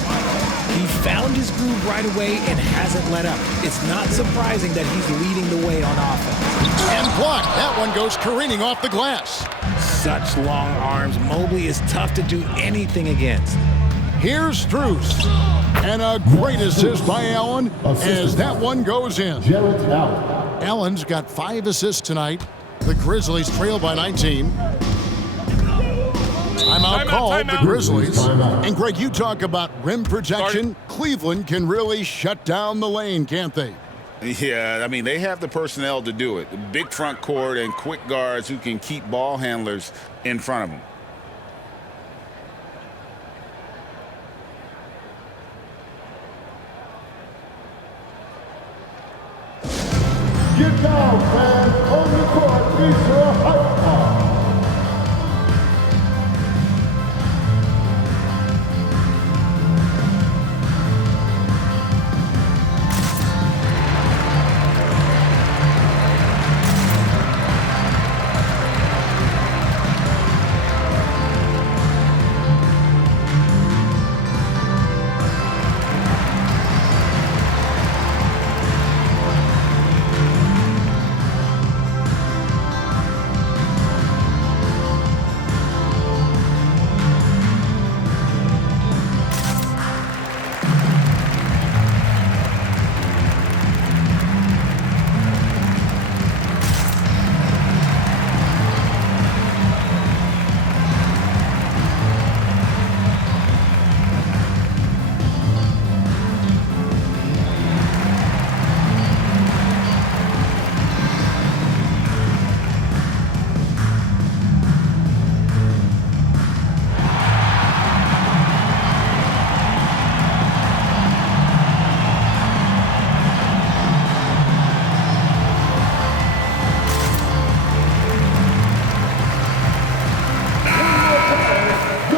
He found his groove right away and hasn't let up. It's not surprising that he's leading the way on offense. And blocked. That one goes careening off the glass. Such long arms. Mobley is tough to do anything against. Here's Strus. And a great assist by Allen as that one goes in. Allen's got 5 assists tonight. The Grizzlies trail by 19. Timeout called the Grizzlies. And Greg, you talk about rim protection. Cleveland can really shut down the lane, can't they? Yeah, I mean, they have the personnel to do it. Big front court and quick guards who can keep ball handlers in front of them. Get down, fans. On the court is your hype squad.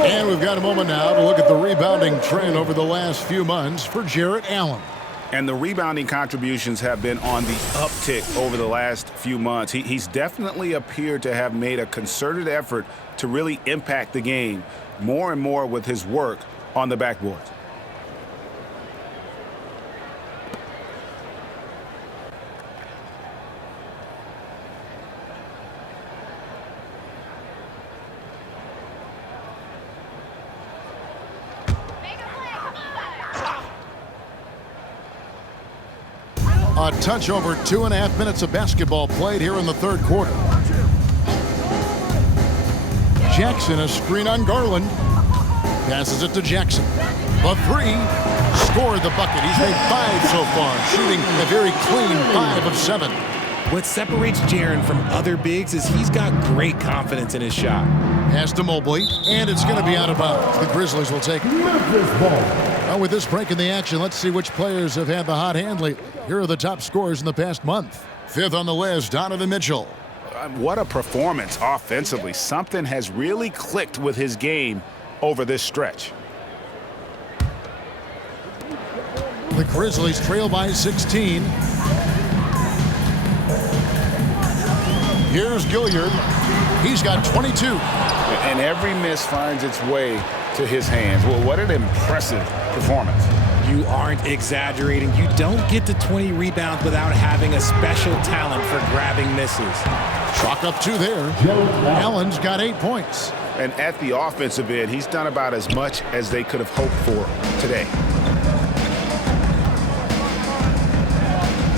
And we've got a moment now to look at the rebounding trend over the last few months for Jarrett Allen. And the rebounding contributions have been on the uptick over the last few months. He's definitely appeared to have made a concerted effort to really impact the game more and more with his work on the backboard. A touch over 2.5 minutes of basketball played here in the third quarter. Jackson, a screen on Garland. Passes it to Jackson. The three. Scored the bucket. He's made 5 so far, shooting a very clean 5 of 7. What separates Jaren from other bigs is he's got great confidence in his shot. Pass to Mobley, and it's going to be out of bounds. The Grizzlies will take it. Memphis ball. Well, with this break in the action, let's see which players have had the hot hand lately. Here are the top scorers in the past month. 5th on the list, Donovan Mitchell. What a performance offensively. Something has really clicked with his game over this stretch. The Grizzlies trail by 16. Here's Gilliard. He's got 22. And every miss finds its way to his hands. Well, what an impressive performance. You aren't exaggerating. You don't get to 20 rebounds without having a special talent for grabbing misses. Chalk up 2 there. Allen's got 8 points. And at the offensive end, he's done about as much as they could have hoped for today.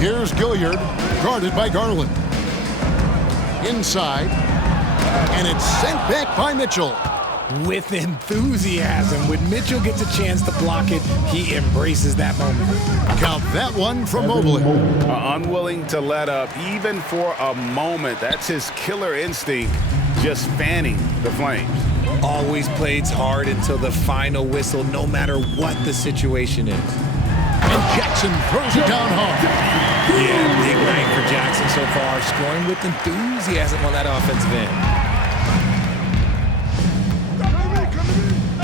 Here's Gilliard, guarded by Garland. Inside, and it's sent back by Mitchell. With enthusiasm. When Mitchell gets a chance to block it, he embraces that moment. Count that one from Mobley. Unwilling to let up even for a moment. That's his killer instinct, just fanning the flames. Always plays hard until the final whistle, no matter what the situation is. And Jackson throws it down hard. Yeah, big night for Jackson so far, scoring with enthusiasm on that offensive end.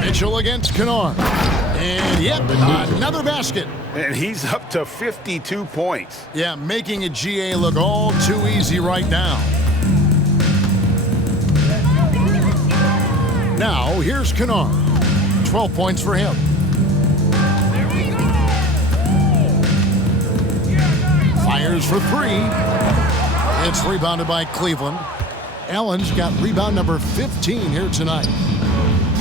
Mitchell against Kennard. And yep, another basket. And he's up to 52 points. Yeah, making a GA look all too easy right now. Now, here's Kennard. 12 points for him. Fires for 3. It's rebounded by Cleveland. Allen's got rebound number 15 here tonight.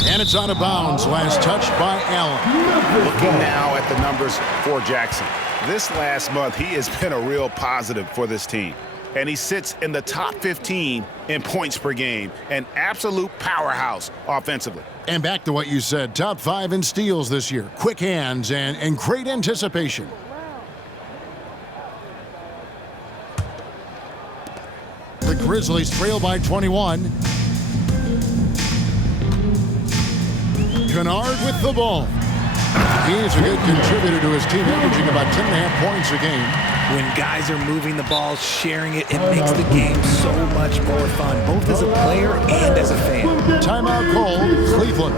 And it's out of bounds. Last touch by Allen. Looking now at the numbers for Jackson. This last month, he has been a real positive for this team. And he sits in the top 15 in points per game. An absolute powerhouse offensively. And back to what you said, top 5 in steals this year. Quick hands and great anticipation. The Grizzlies trail by 21. Kennard with the ball. He's a good contributor to his team, averaging about 10.5 points a game. When guys are moving the ball, sharing it, it makes the game so much more fun, both as a player and as a fan. Timeout called, Cleveland.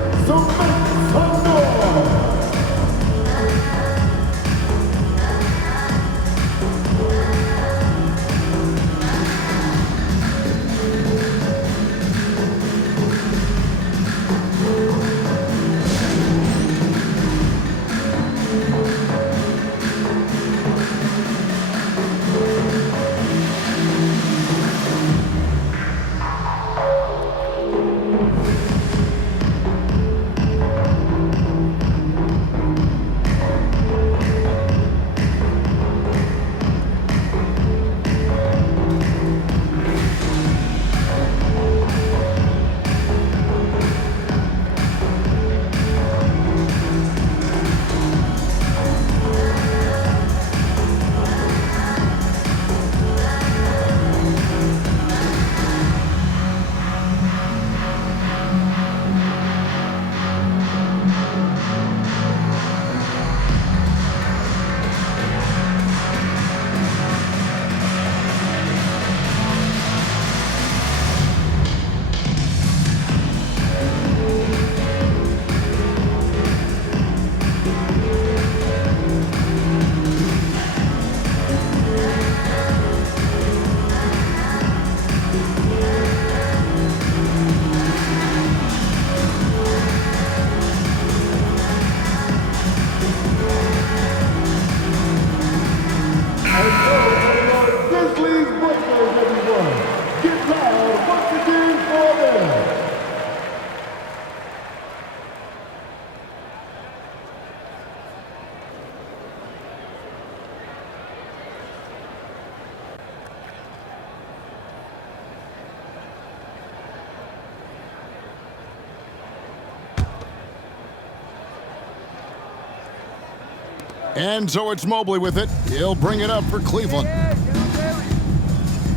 And so it's Mobley with it. He'll bring it up for Cleveland.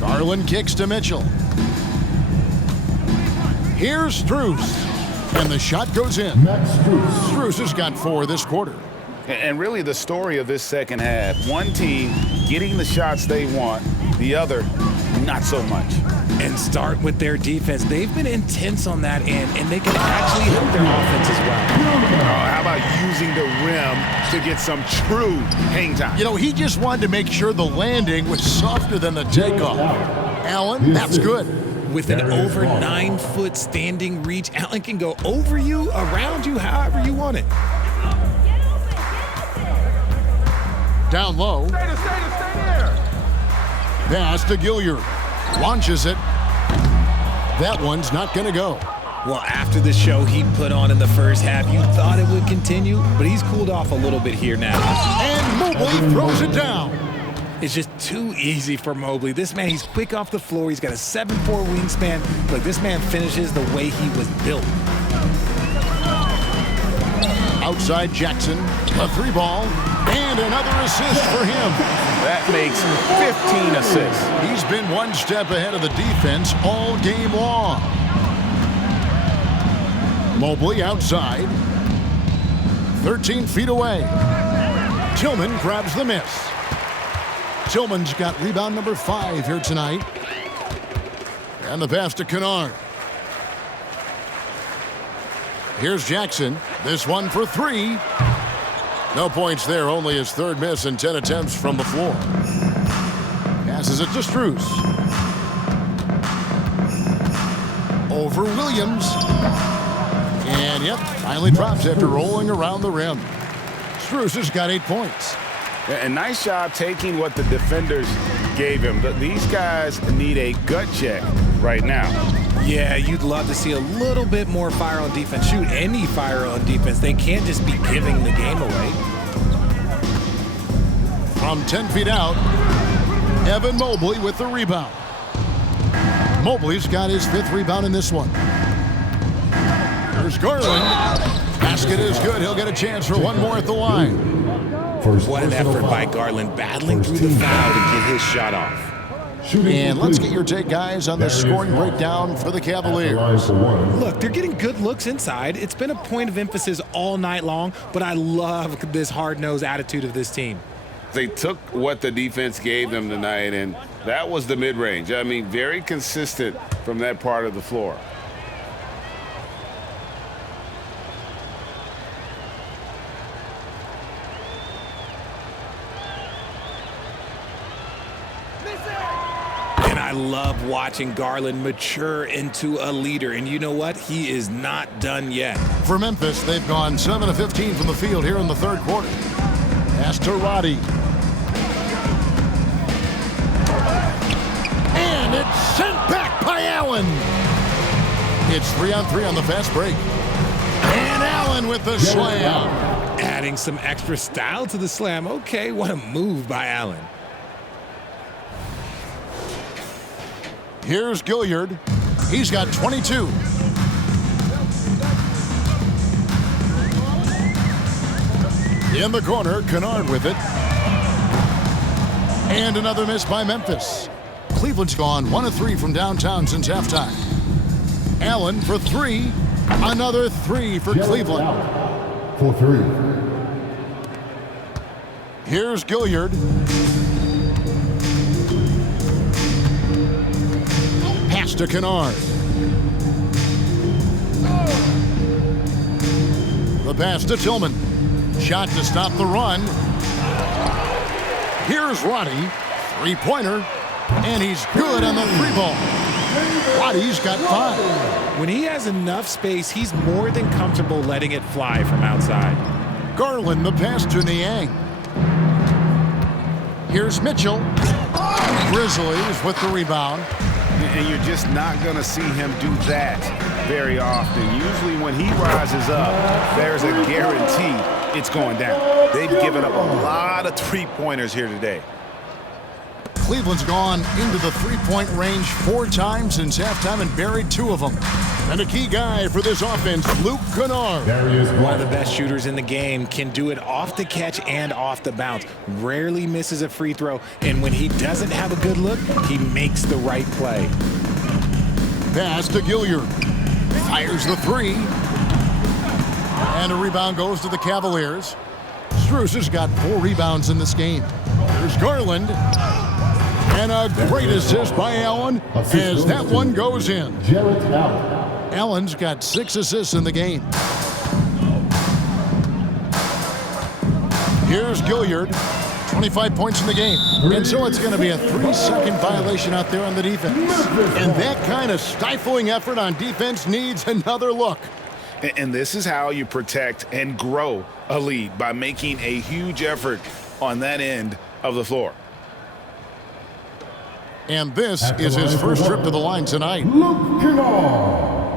Garland kicks to Mitchell. Here's Strus. And the shot goes in. Strus has got 4 this quarter. And really the story of this second half, one team getting the shots they want, the other not so much. And start with their defense. They've been intense on that end, and they can actually help their offense as well. How about using the rim to get some true hang time? You know, he just wanted to make sure the landing was softer than the takeoff. Allen, that's good. With an over 9-foot standing reach, Allen can go over you, around you, however you want it. Down low. Stay there. Pass to Gilliard. Launches it. That one's not going to go. Well, after the show he put on in the first half, you thought it would continue, but he's cooled off a little bit here now. And Mobley throws it down. It's just too easy for Mobley. This man, he's quick off the floor. He's got a 7'4" wingspan. Look, this man finishes the way he was built. Outside Jackson, a 3-ball, and another assist for him. That makes 15 assists. He's been one step ahead of the defense all game long. Mobley outside, 13 feet away. Tillman grabs the miss. Tillman's got rebound number 5 here tonight. And the pass to Kennard. Here's Jackson. This one for 3. No points there, only his 3rd miss in 10 attempts from the floor. Passes it to Strus. Over Williams. And yep, finally drops after rolling around the rim. Strus has got 8 points. A nice job taking what the defenders gave him. These guys need a gut check right now. Yeah, you'd love to see a little bit more fire on defense. Shoot, any fire on defense. They can't just be giving the game away. From 10 feet out, Evan Mobley with the rebound. Mobley's got his 5th rebound in this one. Here's Garland. Basket is good. He'll get a chance for one more at the line. What an effort by Garland, battling through the foul to get his shot off. And let's get your take, guys, on the scoring breakdown for the Cavaliers. Look, they're getting good looks inside. It's been a point of emphasis all night long, but I love this hard-nosed attitude of this team. They took what the defense gave them tonight, and that was the mid-range. I mean, very consistent from that part of the floor. And I love watching Garland mature into a leader. And you know what? He is not done yet. For Memphis, they've gone 7 of 15 from the field here in the third quarter. Pass to Roddy. And it's sent back by Allen. It's 3-on-3 on the fast break. And Allen with the slam. Adding some extra style to the slam. Okay, what a move by Allen. Here's Gilliard. He's got 22. In the corner, Kennard with it. And another miss by Memphis. Cleveland's gone 1 of 3 from downtown since halftime. Allen for 3. Another 3 for Cleveland. For 3. Here's Gilliard. Pass to Kennard. The pass to Tillman. Shot to stop the run. Here's Roddy. Three-pointer. And he's good on the 3-ball. Roddy's got 5. When he has enough space, he's more than comfortable letting it fly from outside. Garland, the pass to Niang. Here's Mitchell. Grizzlies with the rebound. And you're just not going to see him do that very often. Usually when he rises up, there's a guarantee it's going down. They've given up a lot of three-pointers here today. Cleveland's gone into the three-point range 4 times since halftime and buried 2 of them. And a key guy for this offense, Luke Kennard. One of the best shooters in the game, can do it off the catch and off the bounce. Rarely misses a free throw, and when he doesn't have a good look, he makes the right play. Pass to Gilliard. Fires the 3. And a rebound goes to the Cavaliers. Strus has got 4 rebounds in this game. There's Garland. And a great assist by Allen as that one goes in. Allen's got 6 assists in the game. Here's Gilliard. 25 points in the game. And so it's going to be a 3-second violation out there on the defense. And that kind of stifling effort on defense needs another look. And this is how you protect and grow a lead, by making a huge effort on that end of the floor. And this is his first trip to the line tonight. Luke Kennard.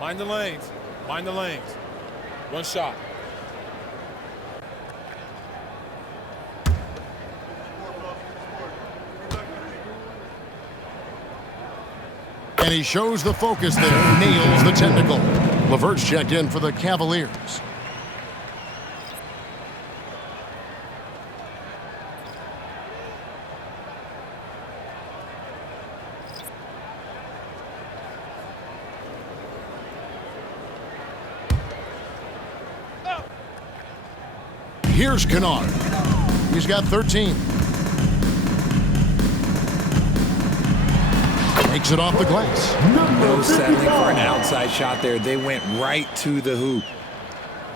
Mind the lanes. Mind the lanes. One shot. And he shows the focus there, nails the technical. LeVert's checked in for the Cavaliers. Here's Kennard. He's got 13. Takes it off the glass. No settling for an outside shot there. They went right to the hoop.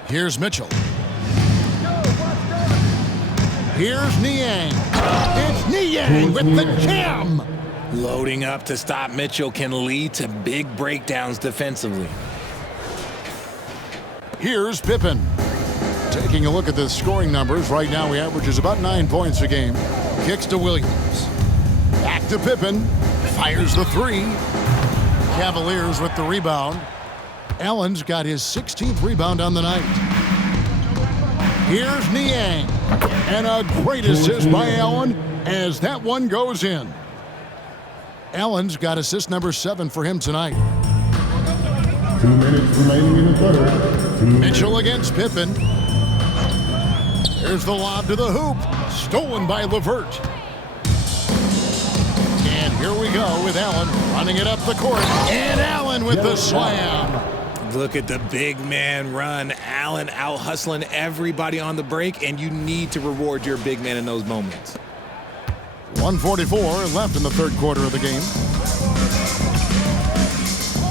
Here's Mitchell. Here's Niang. It's Niang with the jam. Loading up to stop Mitchell can lead to big breakdowns defensively. Here's Pippen. Taking a look at the scoring numbers, right now he averages about 9 points a game. Kicks to Williams. Back to Pippen. Fires the 3. Cavaliers with the rebound. Allen's got his 16th rebound on the night. Here's Niang. And a great assist by Allen as that one goes in. Allen's got assist number 7 for him tonight. 2 minutes remaining in the third. Mitchell against Pippen. There's the lob to the hoop. Stolen by LeVert. And here we go with Allen running it up the court. And Allen with the slam. Look at the big man run. Allen out hustling everybody on the break, and you need to reward your big man in those moments. 1:44 left in the third quarter of the game.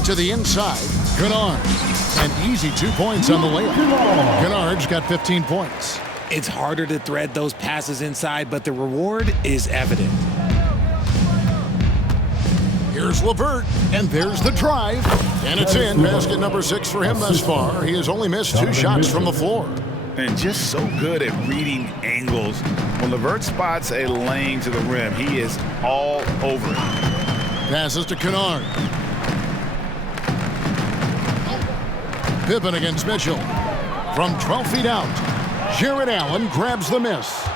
To the inside, Kennard. An easy 2 points on the layup. Kennard's got 15 points. It's harder to thread those passes inside, but the reward is evident. Here's LeVert, and there's the drive. And it's in. Basket number 6 for him thus far. He has only missed 2 shots from the floor. And just so good at reading angles. When LeVert spots a lane to the rim, he is all over it. Passes to Kennard. Pippen against Mitchell. From 12 feet out, Jared Allen grabs the miss.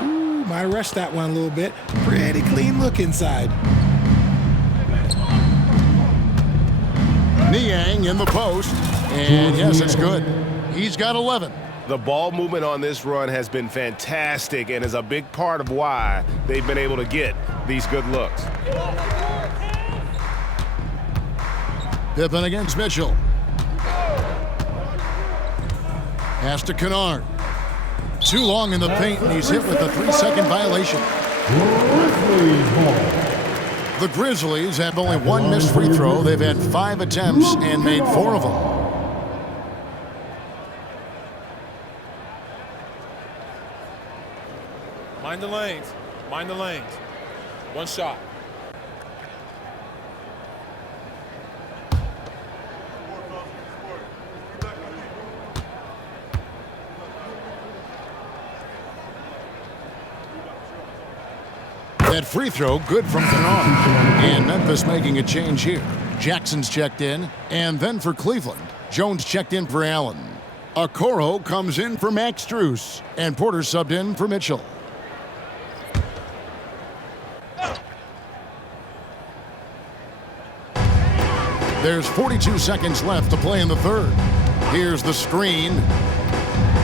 Ooh, might rush that one a little bit. Pretty clean look inside. Niang in the post. And yes, it's good. He's got 11. The ball movement on this run has been fantastic and is a big part of why they've been able to get these good looks. Pippen against Mitchell. Pass to Kennard. Too long in the paint, and he's hit with a 3-second violation. The Grizzlies have only 1 missed free throw. They've had 5 attempts and made 4 of them. Mind the lanes. Mind the lanes. 1 shot. That free throw, good from Kennard. And Memphis making a change here. Jackson's checked in, and then for Cleveland, Jones checked in for Allen. Okoro comes in for Max Strus, and Porter subbed in for Mitchell. There's 42 seconds left to play in the third. Here's the screen.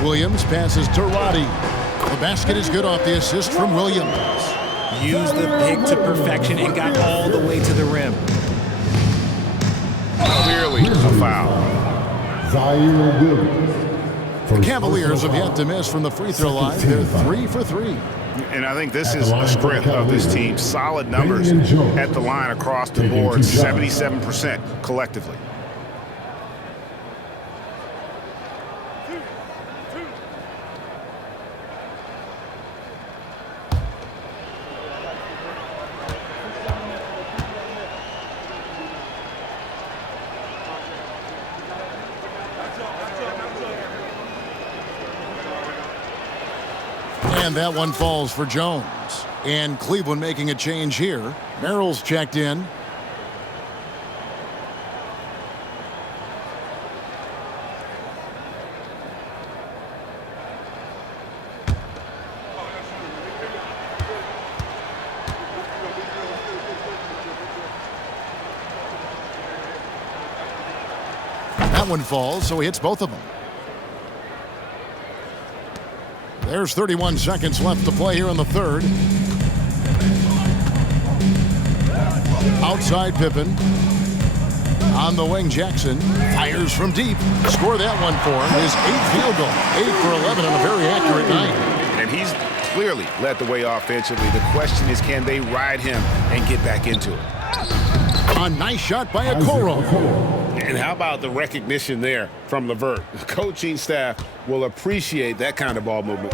Williams passes to Roddy. The basket is good off the assist from Williams. Used the pick to perfection and got all the way to the rim. Clearly a foul. The Cavaliers have yet to miss from the free throw line. They're 3 for 3. And I think this is a strength of this team. Solid numbers at the line across the board, 77% collectively. And that one falls for Jones. And Cleveland making a change here. Merrill's checked in. That one falls, so he hits both of them. There's 31 seconds left to play here in the third. Outside Pippen. On the wing, Jackson fires from deep. Score that one for him. His 8th field goal. 8 for 11 on a very accurate night. And he's clearly led the way offensively. The question is, can they ride him and get back into it? A nice shot by Okoro. And how about the recognition there from LeVert? The coaching staff will appreciate that kind of ball movement.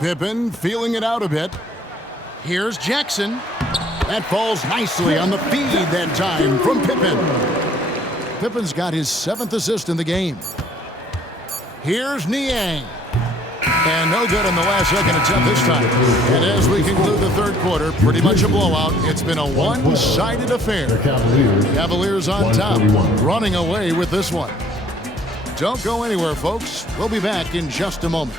Pippen feeling it out a bit. Here's Jackson. That falls nicely on the feed that time from Pippen. Pippen's got his 7th assist in the game. Here's Niang. And no good on the last second attempt this time. And as we conclude the third quarter, pretty much a blowout. It's been a one-sided affair. Cavaliers on top, running away with this one. Don't go anywhere, folks. We'll be back in just a moment.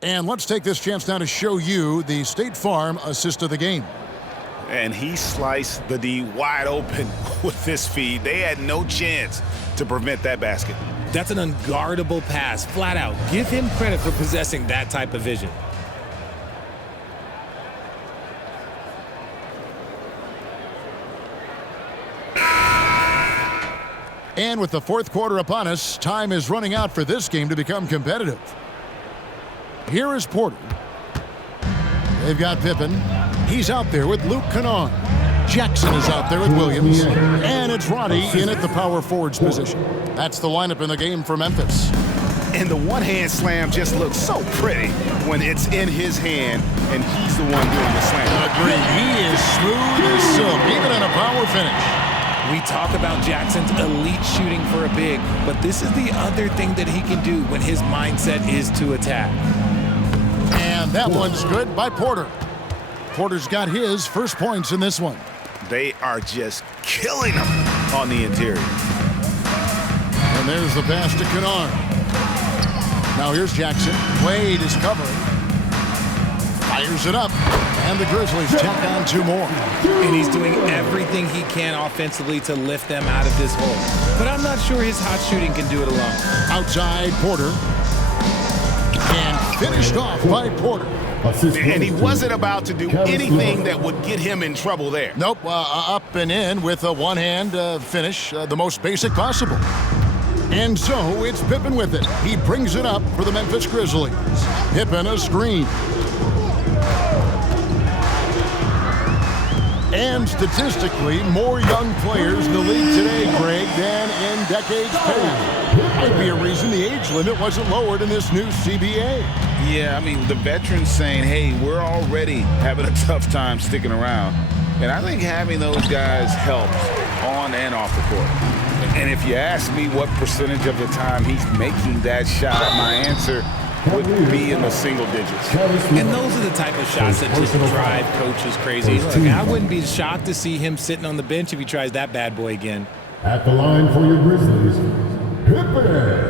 And let's take this chance now to show you the State Farm assist of the game. And he sliced the D wide open with this feed. They had no chance to prevent that basket. That's an unguardable pass, flat out. Give him credit for possessing that type of vision. And with the fourth quarter upon us, time is running out for this game to become competitive. Here is Porter. They've got Pippen. He's out there with Luke Kennard. Jackson is out there with Williams. And it's Roddy in at the power forwards position. That's the lineup in the game for Memphis. And the one-hand slam just looks so pretty when it's in his hand and he's the one doing the slam. Agreed. He is smooth as silk, even in a power finish. We talk about Jackson's elite shooting for a big, but this is the other thing that he can do when his mindset is to attack. And that one's good by Porter. Porter's got his first points in this one. They are just killing him on the interior. And there's the pass to Kennard. Now here's Jackson. Wade is covering. Fires it up. And the Grizzlies tack on 2 more. And he's doing everything he can offensively to lift them out of this hole. But I'm not sure his hot shooting can do it alone. Outside Porter. And finished off by Porter. And he wasn't about to do anything that would get him in trouble there. Nope, up and in with a one-hand finish, the most basic possible. And so it's Pippen with it. He brings it up for the Memphis Grizzlies. Pippen a screen. And statistically, more young players in the league today, Greg, than in decades past. Might be a reason the age limit wasn't lowered in this new CBA. Yeah, I mean, the veterans saying, hey, we're already having a tough time sticking around. And I think having those guys helps on and off the court. And if you ask me what percentage of the time he's making that shot, my answer would be in the single digits. And those are the type of shots that just drive coaches crazy. Look, I wouldn't be shocked to see him sitting on the bench if he tries that bad boy again. At the line for your Grizzlies, Pippen.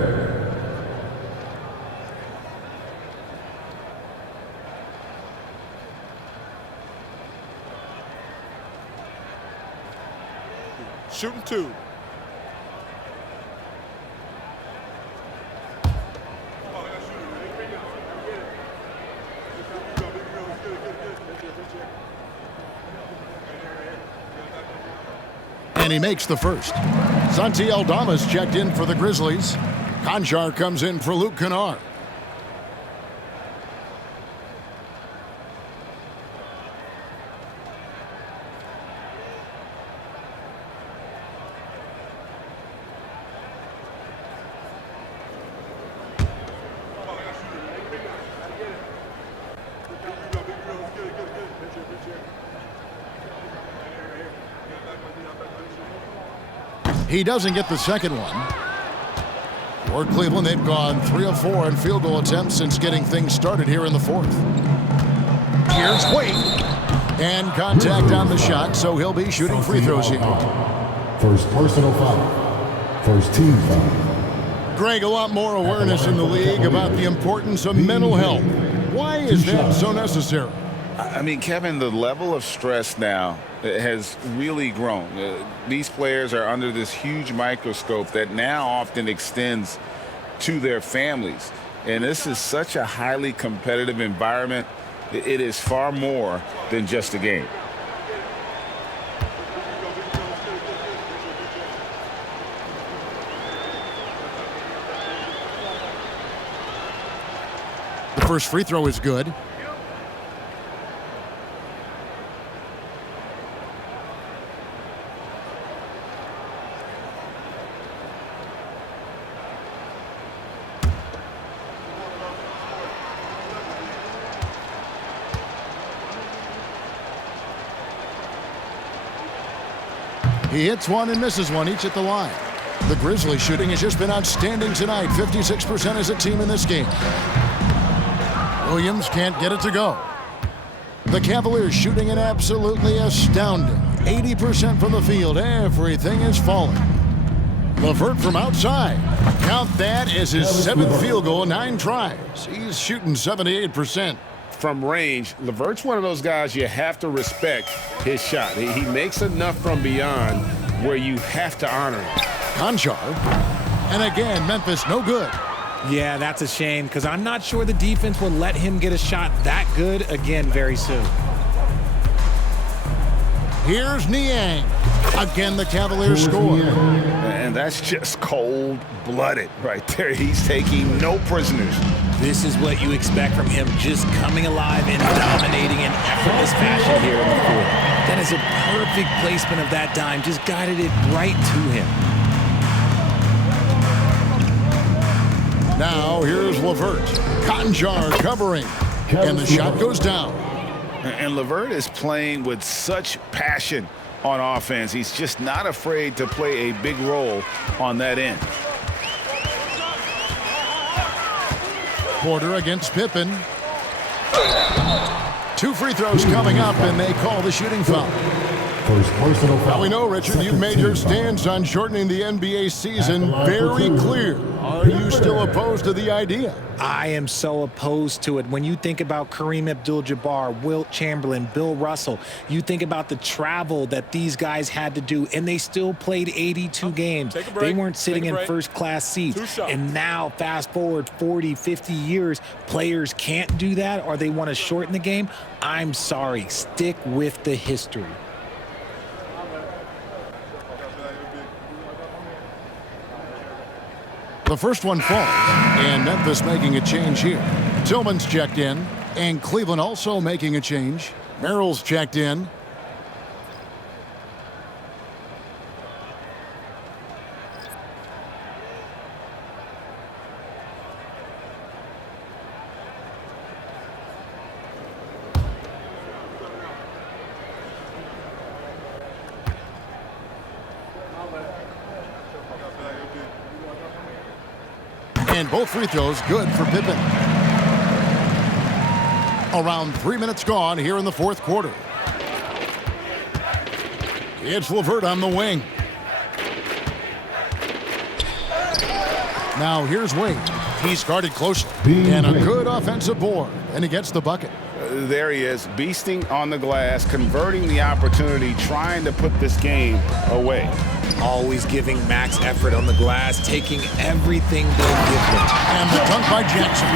Shooting 2. And he makes the first. Santi Aldama's checked in for the Grizzlies. Conjar comes in for Luke Kennard. He doesn't get the second one. For Cleveland, they've gone 3 of 4 in field goal attempts since getting things started here in the fourth. Here's Wade. And contact on the shot, so he'll be shooting free throws here. First personal foul. First team foul. Greg, a lot more awareness in the league about the importance of mental health. Why is that so necessary? I mean, Kevin, the level of stress now has really grown. These players are under this huge microscope that now often extends to their families. And this is such a highly competitive environment. It is far more than just a game. The first free throw is good. He hits one and misses one, each at the line. The Grizzlies shooting has just been outstanding tonight. 56% as a team in this game. Williams can't get it to go. The Cavaliers shooting an absolutely astounding 80% from the field. Everything is falling. LeVert from outside. Count that as his 7th field goal in 9 tries. He's shooting 78%. From range, LeVert's one of those guys you have to respect his shot. He makes enough from beyond where you have to honor him. Kennard. And again, Memphis no good. Yeah, that's a shame because I'm not sure the defense will let him get a shot that good again very soon. Here's Niang. Again, the Cavaliers score. And that's just cold-blooded right there. He's taking no prisoners. This is what you expect from him, just coming alive and dominating in effortless fashion here in the fourth. That is a perfect placement of that dime, just guided it right to him. Now here's LeVert. Kennard covering. And the shot goes down. And LeVert is playing with such passion on offense. He's just not afraid to play a big role on that end. Porter against Pippen. 2 free throws coming up, and they call the shooting foul. First personal foul. Now we know, Richard, you've made your stance on shortening the NBA season very clear. Are you still opposed to the idea? I am so opposed to it. When you think about Kareem Abdul-Jabbar, Wilt Chamberlain, Bill Russell, you think about the travel that these guys had to do, and they still played 82 games. They weren't sitting in first-class seats. And now, fast forward 40, 50 years, players can't do that or they want to shorten the game. I'm sorry. Stick with the history. The first one falls, and Memphis making a change here. Tillman's checked in, and Cleveland also making a change. Merrill's checked in. And both free throws good for Pippen. Around 3 minutes gone here in the fourth quarter. It's LeVert on the wing. Now here's Wade. He's guarded closely. And a good offensive board. And he gets the bucket. There he is, beasting on the glass, converting the opportunity, trying to put this game away. Always giving max effort on the glass, taking everything they'll give him. And the dunk by Jackson.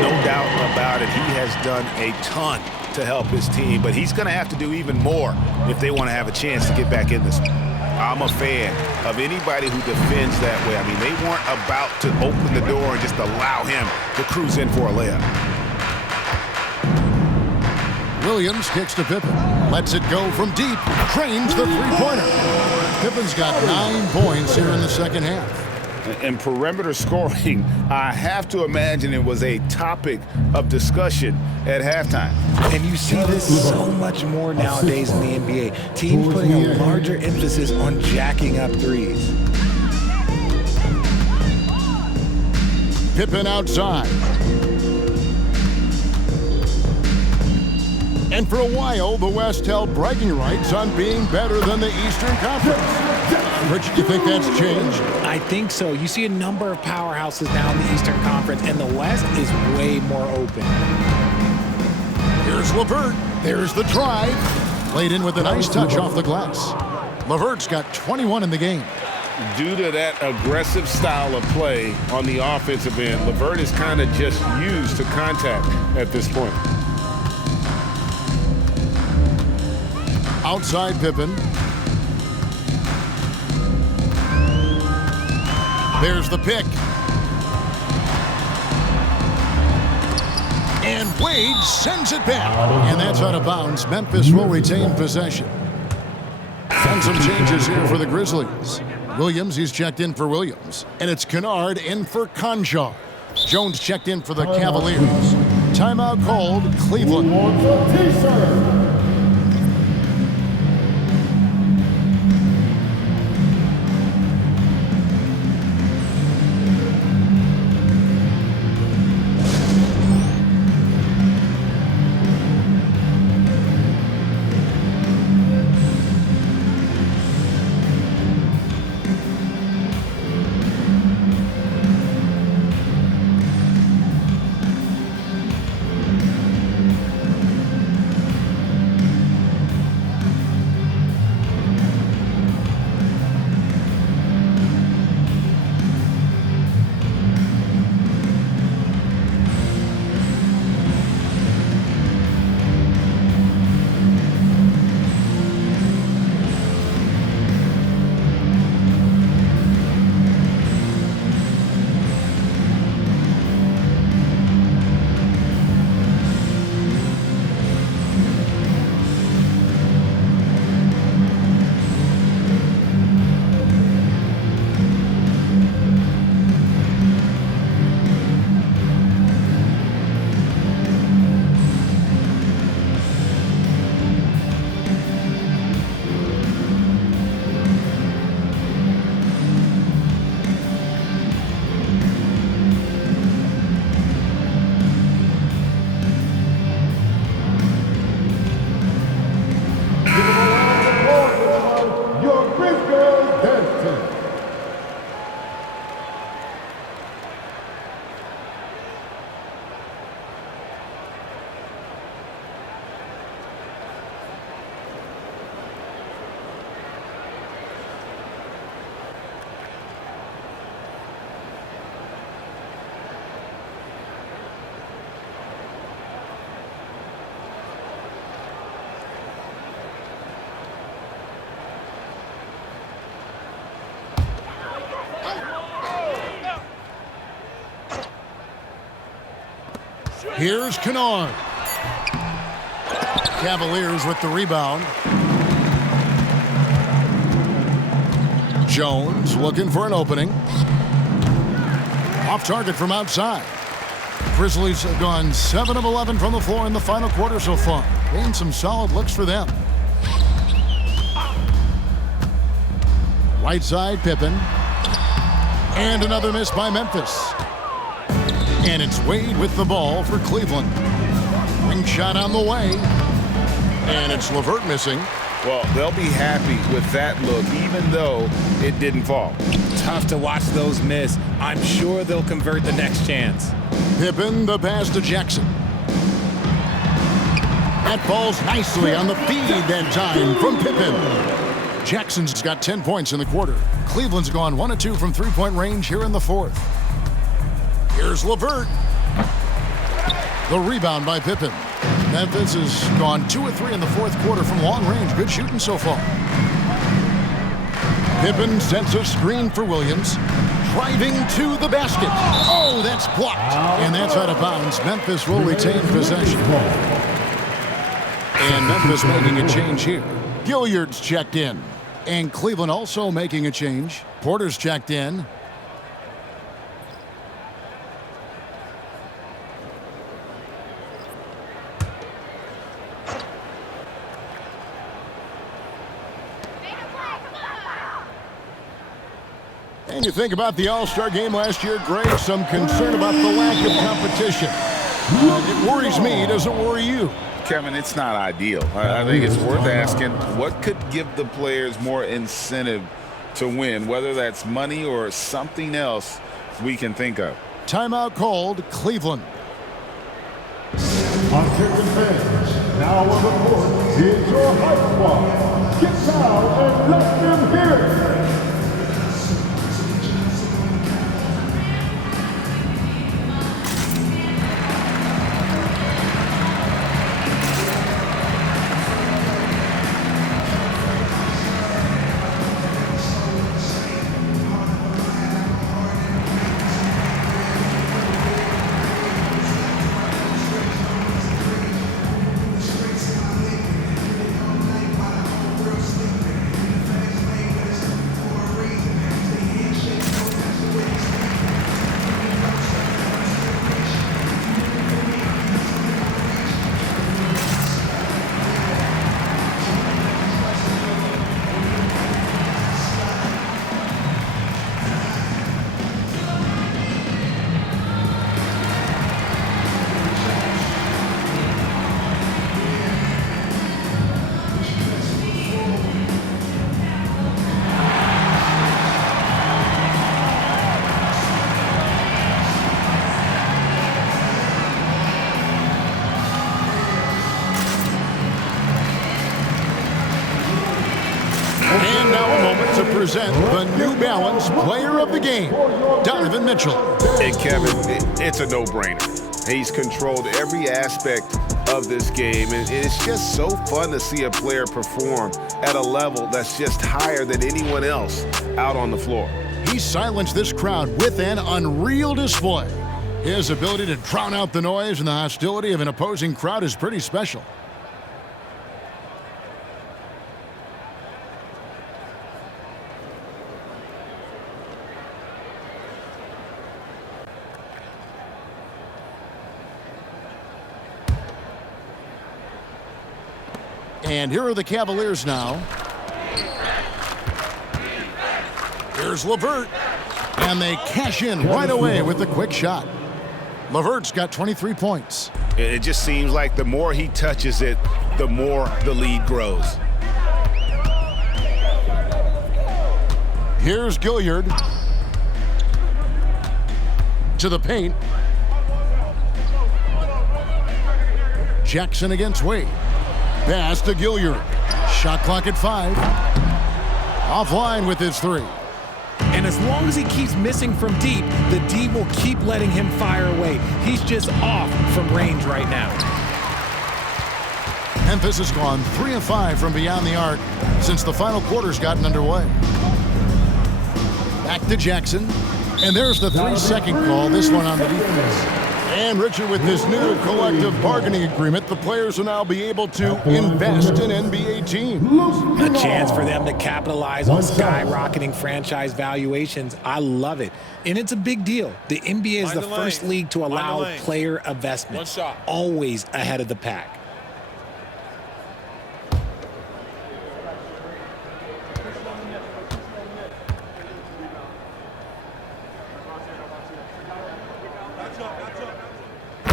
No doubt about it. He has done a ton to help his team, but he's going to have to do even more if they want to have a chance to get back in this one. I'm a fan of anybody who defends that way. I mean, they weren't about to open the door and just allow him to cruise in for a layup. Williams kicks to Pippen. Lets it go from deep. Trains the three-pointer. Pippen's got 9 points here in the second half. And perimeter scoring, I have to imagine it was a topic of discussion at halftime. And you see this so much more nowadays in the NBA. Teams putting a larger emphasis on jacking up threes. Pippen outside. And for a while, the West held bragging rights on being better than the Eastern Conference. Richard, you think that's changed? I think so. You see a number of powerhouses now in the Eastern Conference, and the West is way more open. Here's LeVert. There's the drive. Laid in with a nice touch off the glass. LeVert's got 21 in the game. Due to that aggressive style of play on the offensive end, LeVert is kind of just used to contact at this point. Outside Pippen. There's the pick. And Wade sends it back. And that's out of bounds. Memphis will retain possession. And some changes here for the Grizzlies. Williams, he's checked in for Williams. And it's Kennard in for Kennard. Jones checked in for the Cavaliers. Timeout called, Cleveland. Here's Kennard. Cavaliers with the rebound. Jones looking for an opening. Off target from outside. Grizzlies have gone 7 of 11 from the floor in the final quarter so far. Getting some solid looks for them. Right side, Pippen. And another miss by Memphis. And it's Wade with the ball for Cleveland. Ring shot on the way. And it's LeVert missing. Well, they'll be happy with that look, even though it didn't fall. Tough to watch those miss. I'm sure they'll convert the next chance. Pippen, the pass to Jackson. That falls nicely on the feed that time from Pippen. Jackson's got 10 points in the quarter. Cleveland's gone 1 of 2 from three-point range here in the fourth. Here's LeVert. The rebound by Pippen. Memphis has gone 2 of 3 in the fourth quarter from long range. Good shooting so far. Pippen sends a screen for Williams. Driving to the basket. Oh, that's blocked. And that's out of bounds. Memphis will retain possession. And Memphis making a change here. Gilliard's checked in. And Cleveland also making a change. Porter's checked in. And you think about the All-Star game last year, Greg, some concern about the lack of competition. It worries me. Does it worry you? Kevin, it's not ideal. I think it's worth asking what could give the players more incentive to win, whether that's money or something else we can think of. Timeout called, Cleveland. Attention fans, now on the court is your hype squad. Get down and let them hear it. Present the New Balance Player of the Game, Donovan Mitchell. And Kevin, it's a no-brainer. He's controlled every aspect of this game, and it's just so fun to see a player perform at a level that's just higher than anyone else out on the floor. He silenced this crowd with an unreal display. His ability to drown out the noise and the hostility of an opposing crowd is pretty special. And here are the Cavaliers now. Here's LeVert. And they cash in right away with the quick shot. LeVert's got 23 points. It just seems like the more he touches it, the more the lead grows. Here's Gilliard. To the paint. Jackson against Wade. Pass to Gilliard. Shot clock at 5. Offline with his 3. And as long as he keeps missing from deep, the D will keep letting him fire away. He's just off from range right now. Memphis has gone 3 of 5 from beyond the arc since the final quarter's gotten underway. Back to Jackson. And there's the 3-second call, this one on the defense. And Richard, with this new collective bargaining agreement, the players will now be able to invest in NBA teams. A chance for them to capitalize on skyrocketing franchise valuations. I love it. And it's a big deal. The NBA is the first league to allow player investment, always ahead of the pack.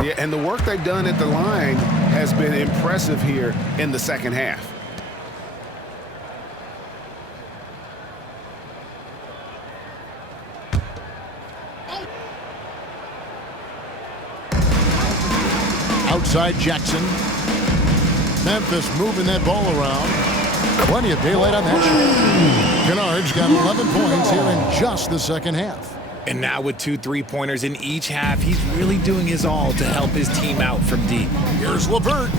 Yeah, and the work they've done at the line has been impressive here in the second half. Outside Jackson. Memphis moving that ball around. Plenty of daylight on that shot. Kennard's got 11 points here in just the second half. And now with 2 3-pointers in each half, he's really doing his all to help his team out from deep. Here's LeVert.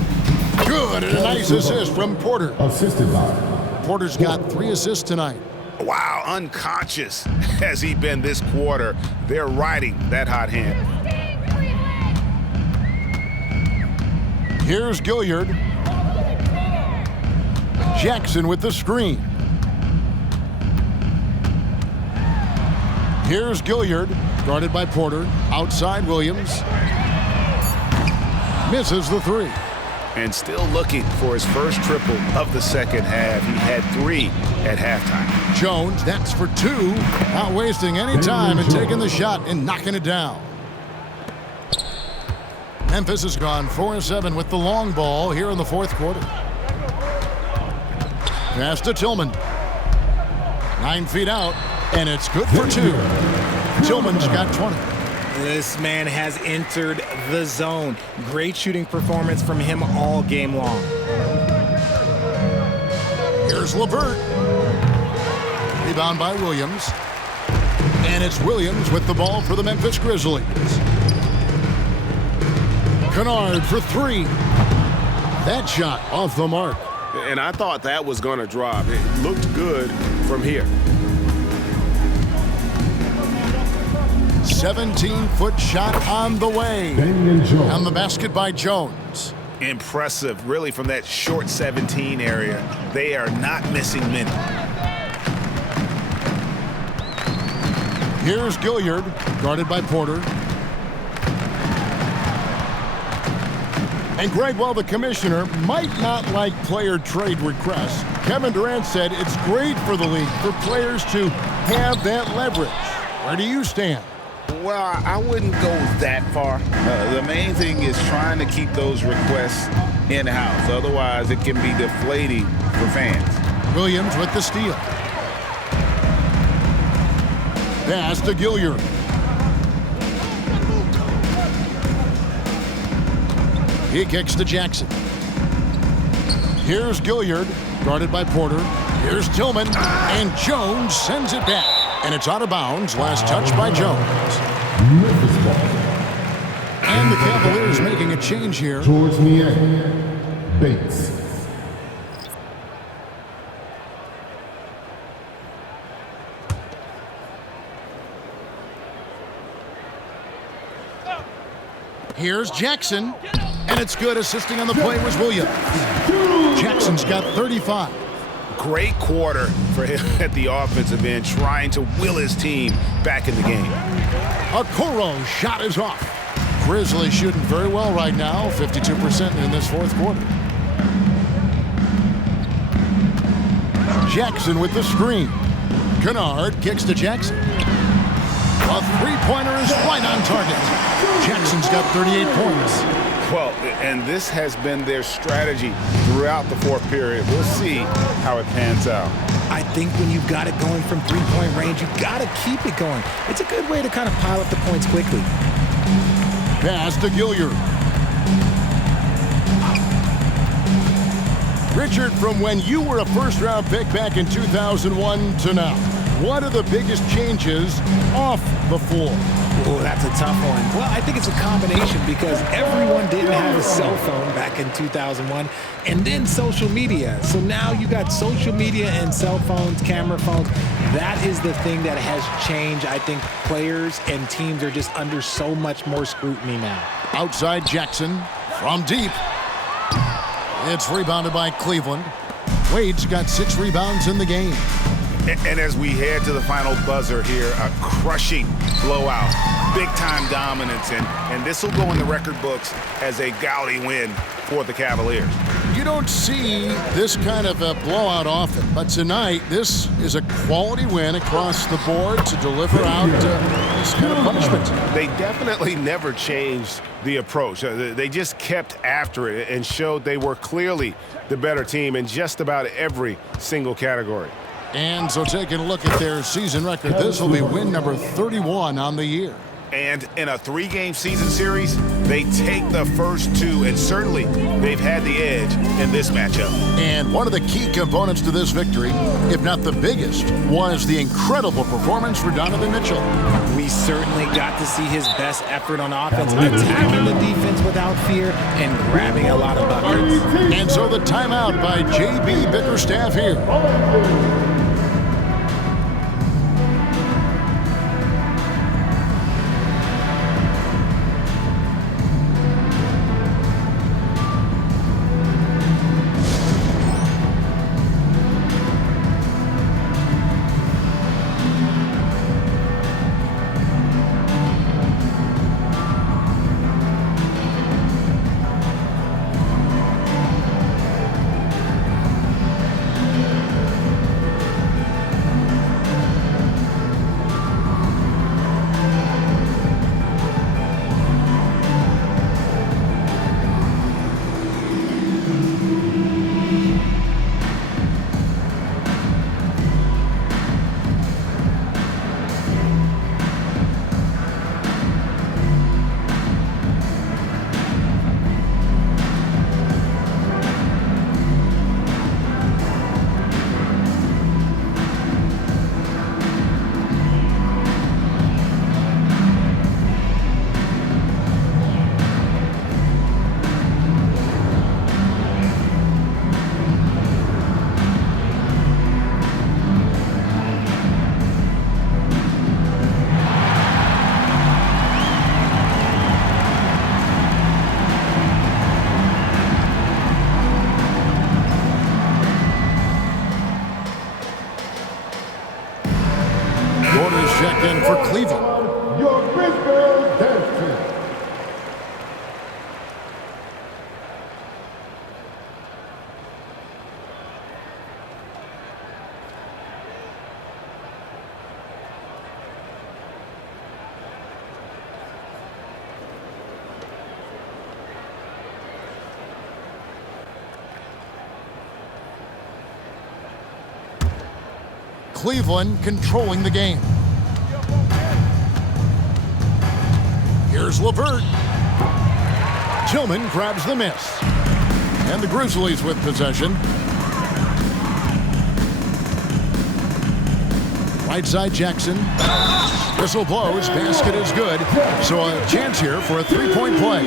Good, and a nice assist from Porter. Assisted by. Porter's got 3 assists tonight. Wow, unconscious has he been this quarter. They're riding that hot hand. Here's Gilliard. Jackson with the screen. Here's Gilliard, guarded by Porter. Outside Williams. Misses the 3. And still looking for his first triple of the second half. He had 3 at halftime. Jones, that's for 2. Not wasting any time and taking the shot and knocking it down. Memphis has gone 4-7 with the long ball here in the fourth quarter. Pass to Tillman. 9 feet out, and it's good for 2. Tillman's got 20. This man has entered the zone. Great shooting performance from him all game long. Here's LeVert. Rebound by Williams. And it's Williams with the ball for the Memphis Grizzlies. Kennard for 3. That shot off the mark. And I thought that was going to drop. It looked good from here. 17-foot shot on the way. And the basket by Jones. Impressive, really, from that short 17 area. They are not missing many. Here's Gilliard, guarded by Porter. And Greg, while the commissioner might not like player trade requests, Kevin Durant said it's great for the league for players to have that leverage. Where do you stand? Well, I wouldn't go that far. The main thing is trying to keep those requests in-house. Otherwise, it can be deflating for fans. Williams with the steal. Pass to Gilliard. He kicks to Jackson. Here's Gilliard, guarded by Porter. Here's Tillman, and Jones sends it back. And it's out of bounds. Last touch by Jones. And the Cavaliers making a change here. George Niang. Bates. Here's Jackson. And it's good. Assisting on the play was Williams. Jackson's got 35. Great quarter for him at the offensive end, trying to will his team back in the game. Okoro's shot is off. Grizzlies shooting very well right now, 52% in this fourth quarter. Jackson with the screen. Kennard kicks to Jackson. A three-pointer is right on target. Jackson's got 38 points. Well, and this has been their strategy throughout the fourth period. We'll see how it pans out. I think when you've got it going from three-point range, you've got to keep it going. It's a good way to kind of pile up the points quickly. Pass to Gilliard. Richard, from when you were a first-round pick back in 2001 to now, what are the biggest changes off the floor? Oh, that's a tough one. Well, I think it's a combination because everyone didn't have a cell phone back in 2001 and then social media. So now you got social media and cell phones, camera phones. That is the thing that has changed. I think players and teams are just under so much more scrutiny now. Outside Jackson from deep. It's rebounded by Cleveland. Wade's got 6 rebounds in the game. And as we head to the final buzzer here, a crushing blowout, big-time dominance, and this will go in the record books as a gaudy win for the Cavaliers. You don't see this kind of a blowout often, but tonight this is a quality win across the board to deliver out this kind of punishment. They definitely never changed the approach. They just kept after it and showed they were clearly the better team in just about every single category. And so taking a look at their season record, this will be win number 31 on the year. And in a 3-game season series, they take the first 2, and certainly they've had the edge in this matchup. And one of the key components to this victory, if not the biggest, was the incredible performance for Donovan Mitchell. We certainly got to see his best effort on offense, attacking the defense without fear and grabbing a lot of buckets. And so the timeout by J.B. Bickerstaff here. Checked in for Cleveland. Your Grizzlies dancing. Cleveland controlling the game. Here's LeVert. Tillman grabs the miss. And the Grizzlies with possession. Right side Jackson. Whistle blows. Basket is good. So a chance here for a three-point play.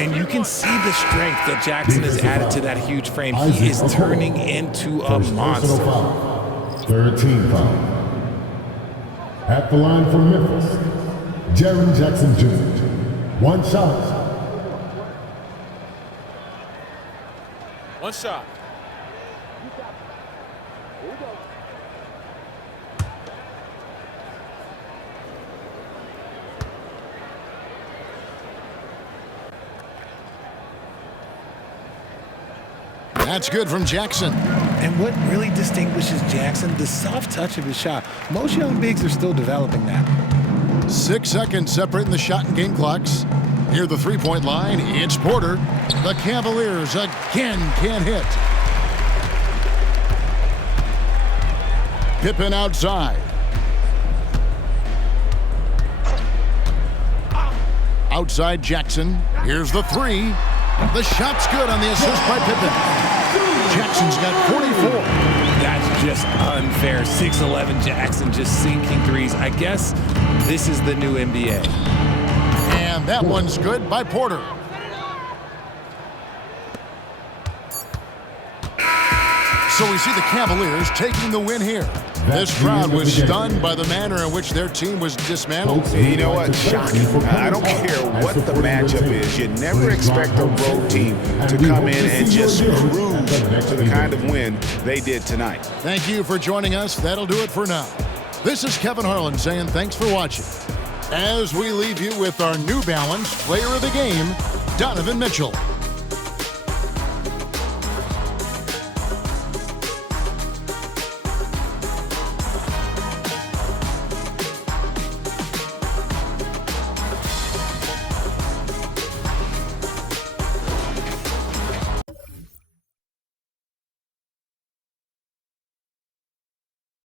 And you can see the strength that Jackson has added to that huge frame. He is turning into a monster. 13 foul. At the line for Memphis, Jaren Jackson Jr. One shot. One shot. That's good from Jackson. And what really distinguishes Jackson, the soft touch of his shot. Most young bigs are still developing that. 6 seconds separating the shot and game clocks. Near the three-point line, it's Porter. The Cavaliers again can't hit. Pippen outside. Outside Jackson. Here's the three. The shot's good on the assist by Pippen. Jackson's got 44. That's just unfair. 6'11" Jackson just sinking threes. I guess this is the new NBA. And that one's good by Porter. So we see the Cavaliers taking the win here. This crowd was stunned by the manner in which their team was dismantled. You know what? Shocking. I don't care what the matchup is. You never expect a road team to come in and just cruise to the kind of win they did tonight. Thank you for joining us. That'll do it for now. This is Kevin Harlan saying thanks for watching. As we leave you with our New Balance Player of the Game, Donovan Mitchell.